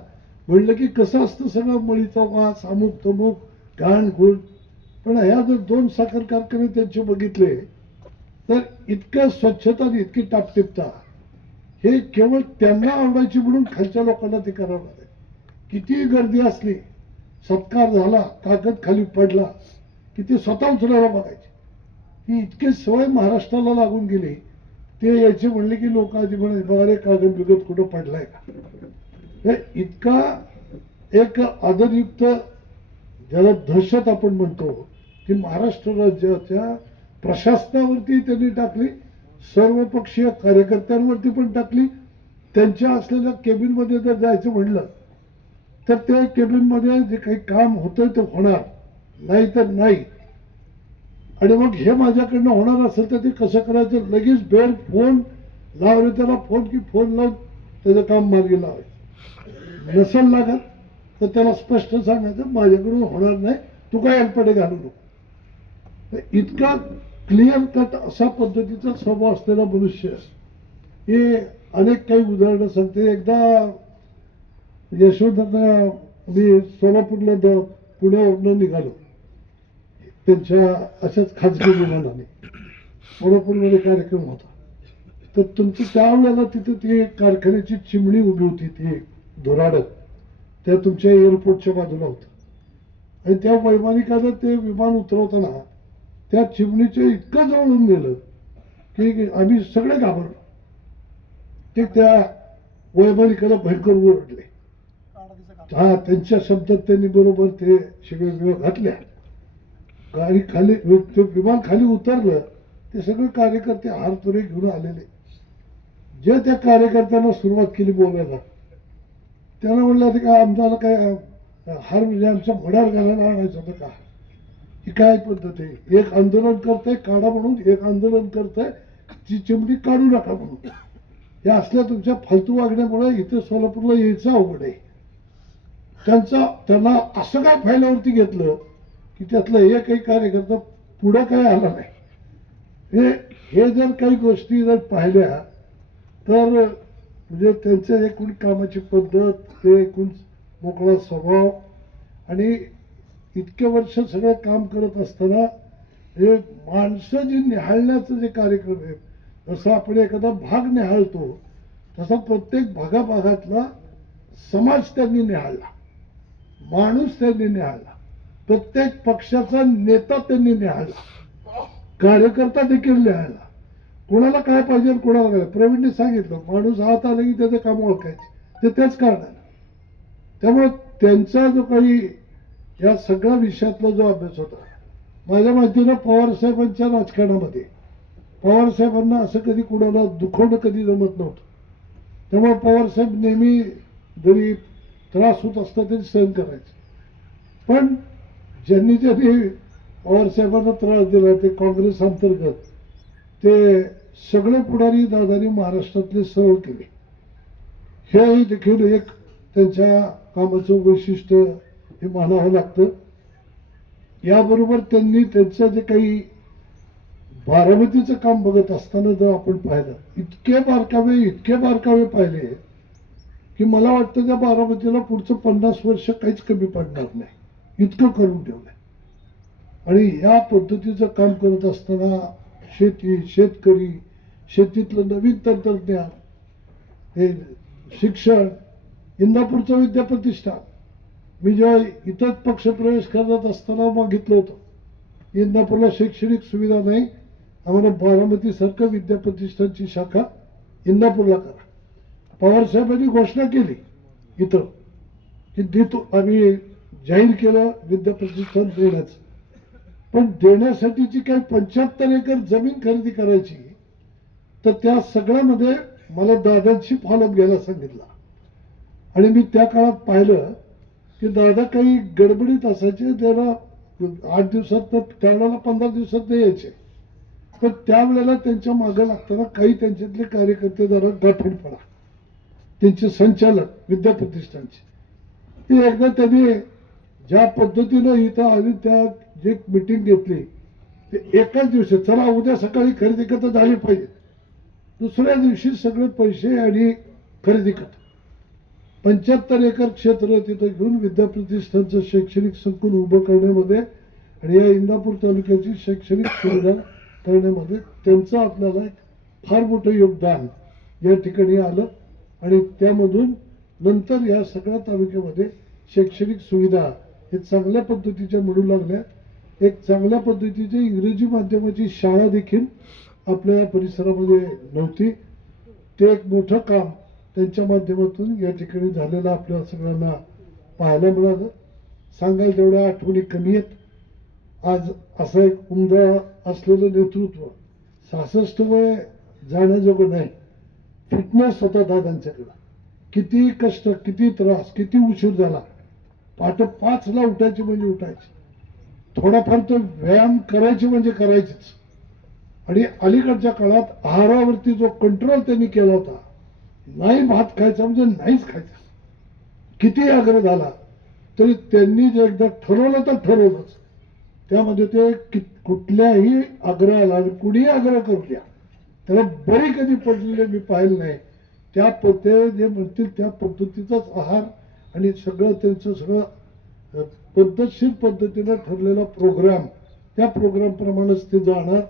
म्हणलं की कसं असतं, सगळं मळीचा वास, अमुक तमुक, घाण घुण. पण ह्या जर 2 साखर कारखाने त्यांचे बघितले तर इतकं स्वच्छता आणि इतकी टापटिपता, हे केवळ त्यांना आवडायची म्हणून खालच्या लोकांना ते करावं लागेल. किती गर्दी असली सत्कार झाला, कागद खाली पडला की ते स्वतः उचलायला बघायचे. ही इतकी सवय महाराष्ट्राला लागून गेली. ते यायचे म्हणले की लोक आधी म्हणायचे अरे कागद बिगद कुठं पडलाय का. हे इतका एक आदरयुक्त, ज्याला दहशत आपण म्हणतो, ती महाराष्ट्र राज्याच्या प्रशासनावरती त्यांनी टाकली, सर्वपक्षीय कार्यकर्त्यांवरती पण टाकली. त्यांच्या असलेल्या केबिनमध्ये जर जायचं म्हणलं तर त्या केबिनमध्ये जे काही काम होतं ते होणार, नाही तर नाही. आणि मग हे माझ्याकडनं होणार असेल तर ते कसं करायचं, लगेच बेल फोन लावले त्याला, फोन की फोन लावून त्याचं काम मार्गी लावायचं. नसेल लागत तर त्याला स्पष्ट सांगायचं माझ्याकडून होणार नाही, तू काय अडपडे घालू नको. इतका क्लिअर कट अशा पद्धतीचा स्वभाव असलेला मनुष्य, हे अनेक काही उदाहरणं सांगते. एकदा यशवंतराव मी सोलापूरला पुण्यावरून निघालो त्यांच्या अशाच खाजगी विमानाने. सोलापूरमध्ये कार्यक्रम होता. तर तुमचं त्यावेळेला तिथे ती कारखान्याची चिमणी उभी होती, ती धुराडत, त्या तुमच्या एअरपोर्टच्या बाजूला होतं. आणि त्या वैमानिकानं ते विमान उतरवताना त्या चिमणीच्या इतकं जवळून गेलं की आम्ही सगळे घाबरलो. ते त्या वैमानिकाला भयंकर ओरडले. हा, त्यांच्या शब्दात त्यांनी बरोबर ते शिव्या घातल्या. गाडी खाली, ते विमान खाली उतरलं, ते सगळे कार्यकर्ते हारतुरे घेऊन आलेले. जे त्या कार्यकर्त्यांना सुरुवात केली बोलायला, त्याला म्हणलं काय आमच्याला काय हार म्हणजे आमच्या मड्यावर घालायला आणायचं होतं का. ही काय पद्धत आहे. एक आंदोलन करतंय काढा म्हणून, एक आंदोलन करतंय ती चिमणी काढू नका म्हणून. या असल्या तुमच्या फालतू वागण्यामुळे इथे सोलापूरला यायचं अवघड आहे. त्यांना असं काय फायल्यावरती घेतलं की त्यातला एकही कार्यकर्ता पुढं काय आला नाही. हे जर काही गोष्टी जर पाहिल्या तर म्हणजे त्यांचं एकूण कामाची पद्धत, ते एकूण मोकळा स्वभाव, आणि इतके वर्ष सगळं काम करत असताना हे माणसं जी निहाळण्याचं जे कार्यक्रम आहे, जसं आपण एखादा भाग निहाळतो तसा प्रत्येक भागाभागातला समाज त्यांनी निहाळला, माणूस त्यांनी निहाळला, प्रत्येक पक्षाचा नेता त्यांनी निहाळला, कार्यकर्ता देखील निहाळला. कोणाला काय पाहिजे कोणाला काय. प्रवीणने सांगितलं माणूस हात आला की त्याचं काम ओळखायचे, ते तेच करणार. त्यामुळे त्यांचा जो काही या सगळ्या विषयातला जो अभ्यास होता, माझ्या माहितीनं पवारसाहेबांच्या राजकारणामध्ये पवारसाहेबांना असं कधी कुणाला दुखवणं कधी जमत नव्हतं. त्यामुळे पवारसाहेब नेहमी जरी त्रास होत असता तरी सहन करायचे. पण ज्यांनी पवारसाहेबांना त्रास दिला ते काँग्रेस अंतर्गत ते सगळे पुढारी दादांनी महाराष्ट्रातले सरळ केले. हे देखील एक त्यांच्या कामाचं वैशिष्ट्य हे मानावं लागतं. याबरोबर त्यांनी त्यांचं जे काही बारामतीचं काम बघत असताना जर आपण पाहिलं, इतके बारकावे पाहिले की मला वाटतं त्या बारामतीला पुढचं 50 वर्ष काहीच कमी पडणार नाही, इतकं करून ठेवलंय. आणि या पद्धतीचं काम करत असताना शेती, शेतकरी, शेतीतलं नवीन तंत्रज्ञान, हे शिक्षण, इंदापूरचं विद्याप्रतिष्ठान, मी जेव्हा इथंच पक्षप्रवेश करत असताना बघितलं होतं इंदापूरला शैक्षणिक सुविधा नाही, आम्हाला बारामतीसारखं विद्याप्रतिष्ठानची शाखा इंदापूरला करा. पवारसाहेबांनी घोषणा केली इथं की देतो, आम्ही जाहीर केलं विद्याप्रतिष्ठान देण्याचं. पण देण्यासाठीची काही 75 एकर जमीन खरेदी करायची, तर त्या सगळ्यामध्ये मला दादांशी फॉलोअप घ्यायला सांगितलं. आणि मी त्या काळात पाहिलं की दादा काही गडबडीत असायचे, त्याला 8 दिवसात, त्यावेळेला 15 दिवसात यायचे. पण त्यावेळेला त्यांच्या मागं लागताना काही त्यांच्यातले कार्यकर्ते जरा गाफील पडा, त्यांचे संचालक विद्याप्रतिष्ठानचे. ते एकदा त्यांनी ज्या पद्धतीनं इथं आली, त्या जे मीटिंग घेतली ते एकाच दिवशी, चला उद्या सकाळी खरेदी खतं झाली पाहिजे, दुसऱ्या दिवशी सगळे पैसे आणि खरेदी खत 75 एकर क्षेत्र तिथं घेऊन विद्याप्रतिष्ठानचं शैक्षणिक संकुल उभं करण्यामध्ये आणि या इंदापूर तालुक्याची शैक्षणिक सुविधा करण्यामध्ये त्यांचं आपल्याला एक फार मोठं योगदान या ठिकाणी आलं. आणि त्यामधून नंतर या सगळ्या तालुक्यामध्ये शैक्षणिक सुविधा हे चांगल्या पद्धतीच्या मिळू लागल्या. एक चांगल्या पद्धतीची इंग्रजी माध्यमाची शाळा देखील आपल्या परिसरामध्ये नव्हती. ते एक मोठं काम त्यांच्या माध्यमातून या ठिकाणी झालेलं आपल्या सगळ्यांना पाहायला मिळालं. सांगायला तेवढ्या आठवणी कमी आहेत. आज असं एक उमदं असलेलं नेतृत्व, 66 वय जाण्याजोगं नाही. फिटनेस होता दादांच्याकडं. किती कष्ट, किती त्रास, किती उशीर झाला, पहाटे 5ला उठायची म्हणजे उठायची, थोडाफार तो व्यायाम करायची म्हणजे करायचीच. आणि अलीकडच्या काळात आहारावरती जो कंट्रोल त्यांनी केला होता, नाही भात खायचा म्हणजे नाहीच खायचा, किती आग्रह झाला तरी त्यांनी जे एकदा ठरवलं तर ठरवलंच. त्यामध्ये ते कुठल्याही आग्रहाला आणि कुणीही आग्रह करू द्या त्याला बरी कधी पडलेले मी पाहिलं नाही. ते जे म्हणतील त्या पद्धतीचाच आहार आणि सगळं त्यांचं सगळं पद्धतशीर पद्धतीनं ठरलेला प्रोग्राम, त्या प्रोग्रामप्रमाणेच ते जाणार.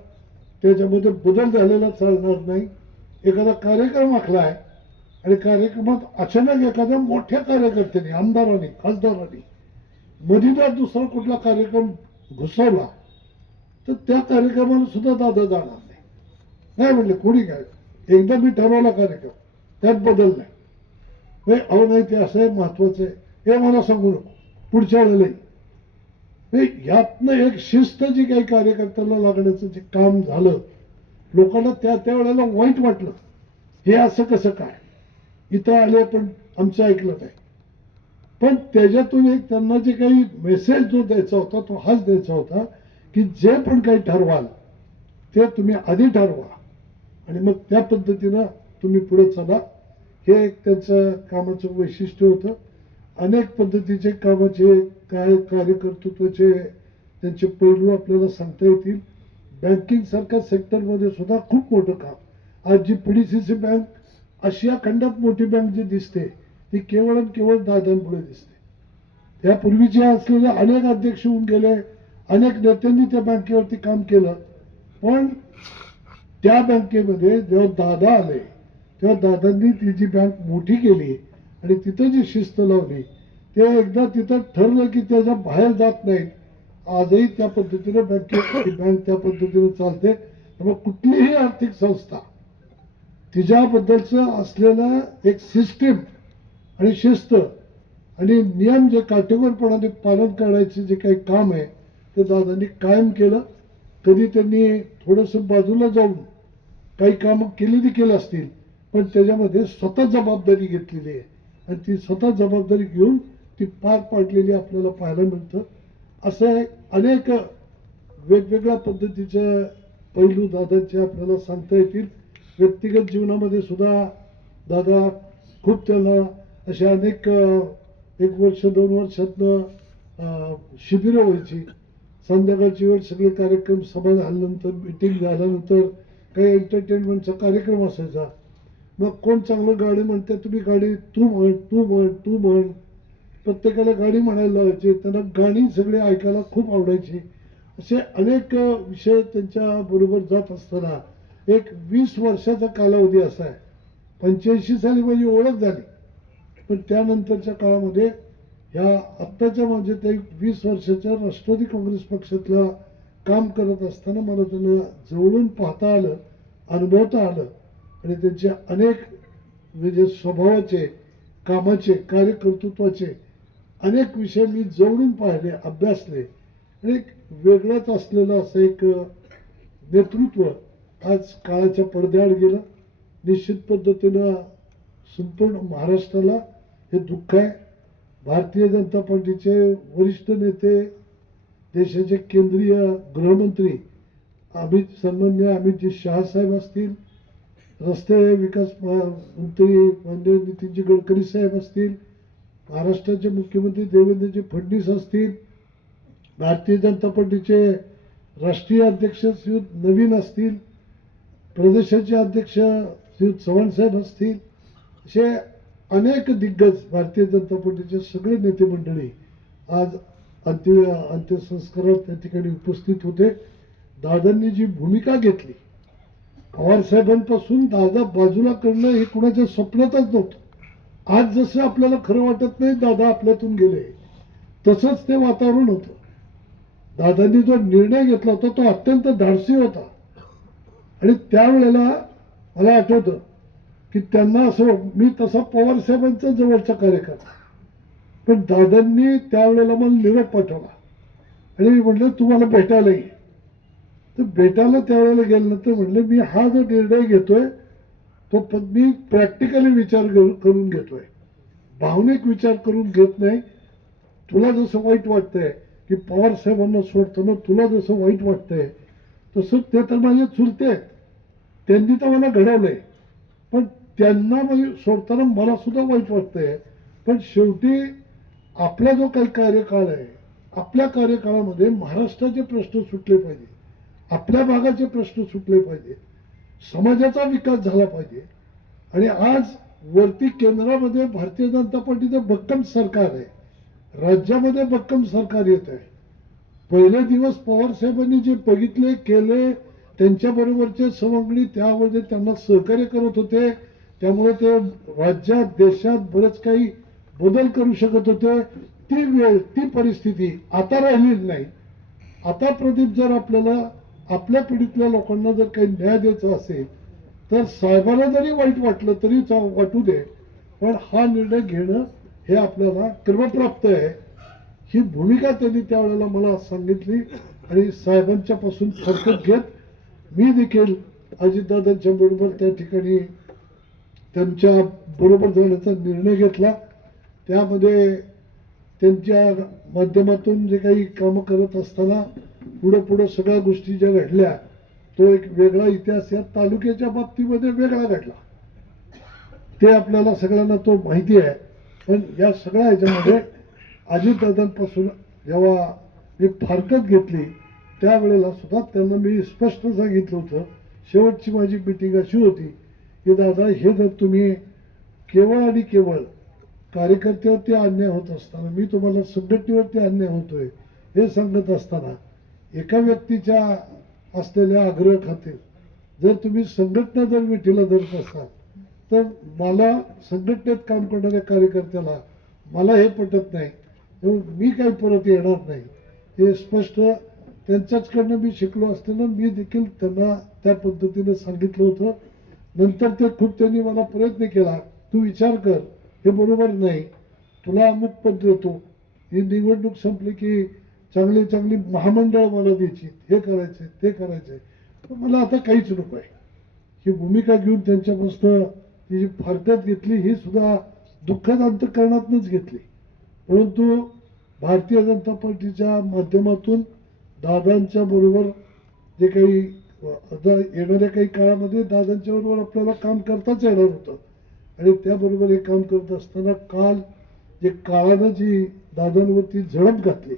त्याच्यामध्ये बदल झालेला चालणार नाही. एखादा कार्यक्रम आखला आहे आणि कार्यक्रमात अचानक एखाद्या मोठ्या कार्यकर्त्यांनी, आमदारांनी, खासदारांनी मधीनात दुसरा कुठला कार्यक्रम घुसवला तर त्या कार्यक्रमाला सुद्धा दादा जाणार नाही म्हणले. कोणी काय, एकदा मी ठरवला कार्यक्रम, त्यात बदल नाही. अहो नाही, ते असं आहे, महत्वाचं आहे, हे मला सांगू नको, पुढच्या वेळेलाही. यातनं एक शिस्त जी काही कार्यकर्त्याला लागण्याचं जे काम झालं, लोकांना त्या वेळेला वाईट वाटलं. हे असं कसं काय, इथं आले पण आमचं ऐकलं नाही. पण त्याच्यातून एक त्यांना जे काही मेसेज जो द्यायचा होता तो हाच द्यायचा होता की जे पण काही ठरवाल ते तुम्ही आधी ठरवा आणि मग त्या पद्धतीनं तुम्ही पुढे चला. हे एक त्यांचं कामाचं वैशिष्ट्य होतं. अनेक पद्धतीचे कामाचे काय कार्यकर्तृत्वाचे त्यांचे पैलू आपल्याला सांगता येतील. बँकिंग सारख्या सेक्टरमध्ये सुद्धा खूप मोठं काम. आज जी PDCC बँक आशिया खंडात मोठी बँक जी दिसते ती केवळ आणि केवळ दादांपुढे दिसते. त्यापूर्वीचे असलेले अनेक अध्यक्ष होऊन गेले, अनेक नेत्यांनी त्या बँकेवरती काम केलं. पण त्या बँकेमध्ये जेव्हा दादा आले तेव्हा दादांनी ती जी बँक मोठी केली आणि तिथं जी शिस्त लावली, ते एकदा तिथं ठरलं की त्याच्या बाहेर जात नाहीत. आजही त्या पद्धतीने बँक त्या पद्धतीने चालते. त्यामुळे कुठलीही आर्थिक संस्था तिच्याबद्दलचं असलेलं एक सिस्टीम आणि शिस्त आणि नियम जे काटेकोरपणाने पालन करायचे जे काही काम आहे ते दादांनी कायम केलं. कधी त्यांनी थोडंसं बाजूला जाऊन काही कामं केली देखील असतील, पण त्याच्यामध्ये स्वतः जबाबदारी घेतलेली आहे आणि ती स्वतः जबाबदारी घेऊन ती पार पाडलेली आपल्याला पाहायला मिळतं. असं अनेक वेगवेगळ्या पद्धतीचे पैलू दादांचे आपल्याला सांगता येतील. व्यक्तिगत जीवनामध्ये सुद्धा दादा खूप त्यांना अशा अनेक 1 वर्ष 2 वर्षातनं शिबिरं व्हायची. संध्याकाळची वेळ सगळे कार्यक्रम, सभा झाल्यानंतर, मिटिंग झाल्यानंतर काही एंटरटेनमेंटचा कार्यक्रम असायचा. मग कोण चांगलं गाणी म्हणते, तुम्ही गाणी तू म्हण, प्रत्येकाला गाणी म्हणायला लावायची. त्यांना गाणी सगळे ऐकायला खूप आवडायची. असे अनेक विषय त्यांच्या बरोबर जात असताना एक 20 वर्षाचा कालावधी असा आहे. 85 साली माझी ओळख झाली, पण त्यानंतरच्या काळामध्ये ह्या आत्ताच्या म्हणजे ते 20 वर्षाच्या राष्ट्रवादी काँग्रेस पक्षातला काम करत असताना मला त्यांना जवळून पाहता आलं, अनुभवता आलं आणि त्यांचे अनेक म्हणजे स्वभावाचे, कामाचे, कार्यकर्तृत्वाचे अनेक विषय मी जवळून पाहिले, अभ्यासले आणि एक वेगळंच असलेलं असं एक नेतृत्व आज काळाच्या पडद्याआड गेलं. निश्चित पद्धतीनं संपूर्ण महाराष्ट्राला हे दुःख आहे. भारतीय जनता पार्टीचे वरिष्ठ नेते, देशाचे केंद्रीय गृहमंत्री सन्माननीय अमितजी शहा साहेब असतील, रस्ते विकास मंत्री माननीय नितीनजी गडकरी साहेब असतील, महाराष्ट्राचे मुख्यमंत्री देवेंद्रजी फडणवीस असतील, भारतीय जनता पार्टीचे राष्ट्रीय अध्यक्ष श्रीयुत नवीन असतील, प्रदेशाचे अध्यक्ष श्रीयुत चव्हाण साहेब असतील, असे अनेक दिग्गज भारतीय जनता पार्टीचे सगळे नेते मंडळी आज अंत्यसंस्कारात त्या ठिकाणी उपस्थित होते. दादांनी जी भूमिका घेतली, पवार साहेबांपासून दादा बाजूला करणं हे कुणाच्या स्वप्नातच नव्हतं. आज जसं आपल्याला खरं वाटत नाही दादा आपल्यातून गेले, तसंच ते वातावरण होतं. दादांनी जो निर्णय घेतला होता तो अत्यंत धाडसी होता. आणि त्यावेळेला मला आठवतं की त्यांना असं, मी तसा पवार साहेबांचा जवळचा कार्यकर्ता, पण दादांनी त्यावेळेला मला निरोप पाठवला आणि म्हटलं तुम्हाला भेटायला ये. तर भेटायला त्यावेळेला गेल्यानंतर म्हणले मी हा जो निर्णय घेतोय तो मी प्रॅक्टिकली विचार करून घेतोय, भावनिक विचार करून घेत नाही. तुला जसं वाईट वाटतंय की पवार साहेबांना सोडताना तुला जसं वाईट वाटतंय तसं ते तर माझे चुलते आहेत, त्यांनी तर मला घडवलंय, पण त्यांना म्हणजे सोडताना मला सुद्धा वाईट वाटतंय. पण शेवटी आपला जो काही कार्यकाळ आहे, आपल्या कार्यकाळामध्ये महाराष्ट्राचे प्रश्न सुटले पाहिजे, आपल्या भागाचे प्रश्न सुटले पाहिजे, समाजाचा विकास झाला पाहिजे. आणि आज वरती केंद्रामध्ये भारतीय जनता पार्टीचं भक्कम सरकार आहे, राज्यामध्ये भक्कम सरकार येत आहे. पहिले दिवस पवार साहेबांनी जे बघितले केले, त्यांच्याबरोबरचे सवंगडी त्यामध्ये त्यांना सहकार्य करत होते, त्यामुळे ते राज्यात देशात बरंच काही बदल करू शकत होते. ती वेळ, ती परिस्थिती आता राहिलेली नाही. आता प्रदीप, जर आपल्याला आपल्या पिढीतल्या लोकांना जर काही न्याय द्यायचा असेल तर साहेबांना जरी वाईट वाटलं तरी वाटू दे, पण हा निर्णय घेणं हे आपल्याला क्रमप्राप्त आहे. ही भूमिका त्यांनी त्यावेळेला मला सांगितली आणि साहेबांच्या पासून फरकत घेत मी देखील अजितदादांच्या बरोबर त्या ठिकाणी त्यांच्या बरोबर जाण्याचा निर्णय घेतला. त्यामध्ये त्यांच्या माध्यमातून जे काही कामं करत असताना पुढं सगळ्या गोष्टी ज्या घडल्या, तो एक वेगळा इतिहास या तालुक्याच्या बाबतीमध्ये वेगळा घडला, ते आपल्याला सगळ्यांना तो माहिती आहे. पण या सगळ्या ह्याच्यामध्ये अजितदादांपासून जेव्हा मी फारकत घेतली त्यावेळेला सुद्धा त्यांना मी स्पष्ट सांगितलं होतं. शेवटची माझी मीटिंग अशी होती की दादा, हे जर तुम्ही केवळ आणि केवळ कार्यकर्त्यावरती अन्याय होत असताना, मी तुम्हाला संघटनेवरती अन्याय होतोय हे सांगत असताना, एका व्यक्तीच्या असलेल्या आग्रह खातीर जर तुम्ही संघटना जर मिठीला धरत असाल तर मला संघटनेत काम करणाऱ्या कार्यकर्त्याला मला हे पटत नाही, मी काही परत येणार नाही. हे स्पष्ट त्यांच्याचकडनं मी शिकलो असताना मी देखील त्यांना त्या पद्धतीने सांगितलं होतं. नंतर ते खूप त्यांनी मला प्रयत्न केला, तू विचार कर, हे बरोबर नाही, तुला अमुक पद देतो, ही निवडणूक संपली की चांगली चांगली महामंडळ मला द्यायची, हे करायचंय ते करायचंय, पण मला आता काहीच नको आहे. ही भूमिका घेऊन त्यांच्यापासून ती जी फारकत घेतली ही सुद्धा दुःखद अंतःकरणातूनच घेतली. परंतु भारतीय जनता पार्टीच्या माध्यमातून दादांच्या बरोबर जे काही आता येणाऱ्या काही काळामध्ये दादांच्या बरोबर आपल्याला काम करताच येणार होतं आणि त्याबरोबर हे काम करत असताना काल जे काळानं जी दादांवरती झडप घातली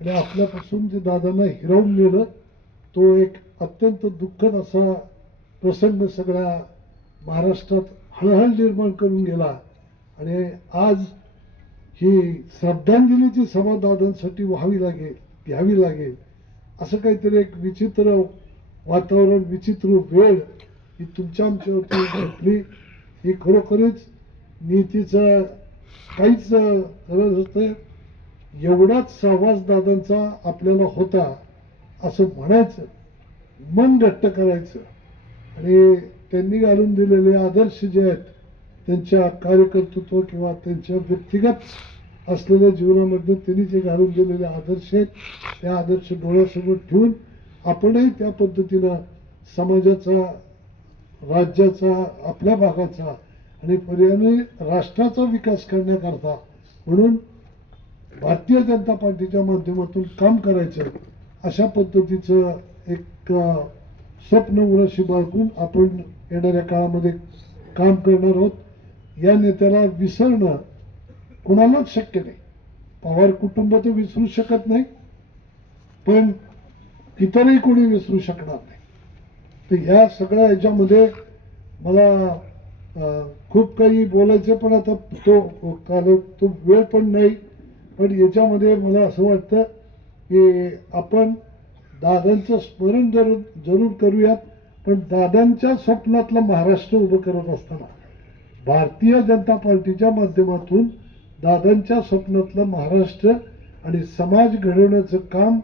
आणि आपल्यापासून जे दादांना हिरावून नेलं, तो एक अत्यंत दुःखद असा प्रसंग सगळ्या महाराष्ट्रात हळहळ निर्माण करून गेला. आणि आज ही श्रद्धांजलीची सभा दादांसाठी घ्यावी लागेल असं काहीतरी एक विचित्र वातावरण, विचित्र वेळ ही तुमच्या आमच्यावरती घडली. ही खरोखरीच नीतीचं काहीच गरज होतं. एवढाच सहवास दादांचा आपल्याला होता असं म्हणायचं, मन घट्ट करायचं. आणि त्यांनी घालून दिलेले आदर्श जे आहेत, त्यांच्या कार्यकर्तृत्व किंवा त्यांच्या व्यक्तिगत असलेल्या जीवनामध्ये त्यांनी जे घालून दिलेले आदर्श आहेत, त्या आदर्श डोळ्यासमोर ठेवून आपणही त्या पद्धतीनं समाजाचा, राज्याचा, आपल्या भागाचा आणि पर्यायाने राष्ट्राचा विकास करण्याकरता म्हणून भारतीय जनता पार्टीच्या माध्यमातून काम करायचं, अशा पद्धतीचं एक स्वप्न उराशी बाळगून आपण येणाऱ्या काळामध्ये काम करणार आहोत. या नेत्याला विसरणं कुणालाच शक्य नाही. पवार कुटुंब तर विसरू शकत नाही, पण इतरही कोणी विसरू शकणार नाही. तर ह्या सगळ्या ह्याच्यामध्ये मला खूप काही बोलायचं, पण आता तो वेळ पण नाही. पण याच्यामध्ये मला असं वाटतं की आपण दादांचं स्मरण जरूर करूयात, पण दादांच्या स्वप्नातलं महाराष्ट्र उभं करत असताना भारतीय जनता पार्टीच्या माध्यमातून दादांच्या स्वप्नातलं महाराष्ट्र आणि समाज घडवण्याचं काम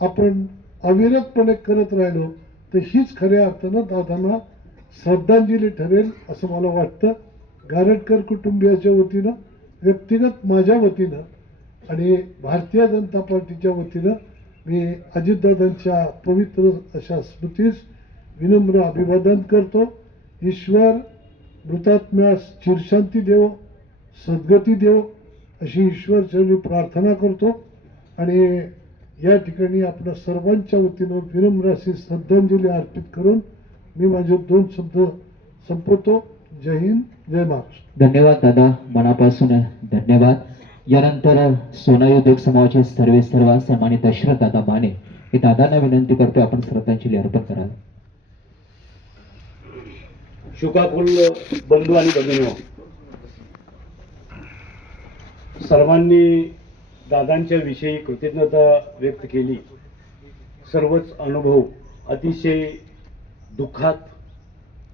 आपण अविरतपणे करत राहिलो तर हीच खऱ्या अर्थानं दादांना श्रद्धांजली ठरेल असं मला वाटतं. गारटकर कुटुंबियाच्या वतीनं, व्यक्तिगत माझ्या वतीनं आणि भारतीय जनता पार्टीच्या वतीनं मी अजितदादांच्या पवित्र अशा स्मृतीस विनम्र अभिवादन करतो. ईश्वर मृतात्म्यास चिरशांती देव, सद्गती देव अशी ईश्वरचरणी प्रार्थना करतो आणि या ठिकाणी आपल्या सर्वांच्या वतीनं विनम्र अशी श्रद्धांजली अर्पित करून मी माझे 2 शब्द संपवतो. जय हिंद, जय महाराष्ट्र. धन्यवाद दादा, मनापासून धन्यवाद. यानंतर सोना उद्योग समूहाचे सर्व सन्मानित दशरथ दादा माने हे दादांना विनंती करतो आपण श्रद्धांजली अर्पण कराल. शुकाकुल बंधू आणि भगिनी, सर्वांनी दादांच्या विषयी कृतज्ञता व्यक्त केली. सर्वच अनुभव अतिशय दुःखात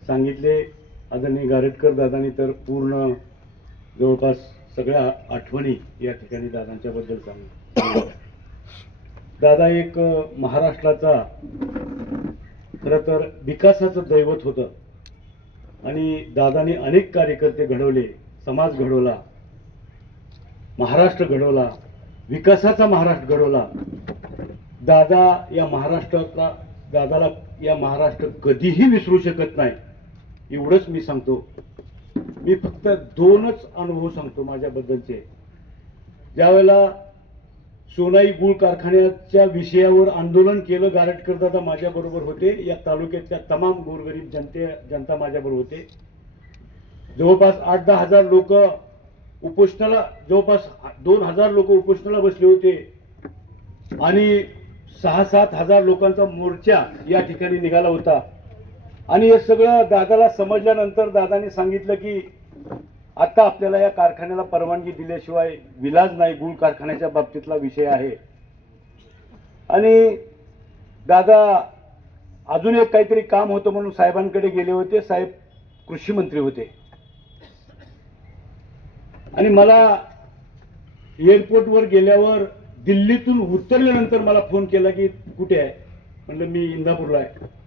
सांगितले. आदरणीय गारटकर दादांनी तर पूर्ण जवळपास सगळ्या आठवणी या ठिकाणी दादांच्या बद्दल सांगितल्या. दादा एक महाराष्ट्राचा खरं तर विकासाचं दैवत होतं आणि दादाने अनेक कार्यकर्ते घडवले, समाज घडवला, महाराष्ट्र घडवला, विकासाचा महाराष्ट्र घडवला. दादाला या महाराष्ट्र कधीही विसरू शकत नाही एवढंच मी सांगतो. मी फक्त 2च अनुभव सांगतो माझ्याबद्दलचे. ज्यावेळेला सोनाई गुळ कारखान्याच्या विषयावर आंदोलन केलं, गारटकर दादा माझ्या बरोबर होते. या तालुक्यातल्या तमाम गोरगरीब जनता माझ्या बरोबर होते. जवळपास 8-10 हजार लोक उपोषणाला, जवळपास 2000 लोक उपोषणाला बसले होते आणि 6-7 हजार लोकांचा मोर्चा या ठिकाणी निघाला होता. आणि हे सगळं दादाला समजल्यानंतर दादाने सांगितलं की आता आपल्याला या कारखान्याला परवानगी दिल्याशिवाय विलाज नाही, गुळ कारखान्याच्या बाबतीतला विषय आहे. आणि दादा अजून एक काहीतरी काम होतं म्हणून साहेबांकडे गेले होते. साहेब कृषी मंत्री होते आणि मला एअरपोर्टवर गेल्यावर दिल्लीतून उतरल्यानंतर मला फोन केला की कुठे आहे. म्हणलं मी इंदापूरला आहे.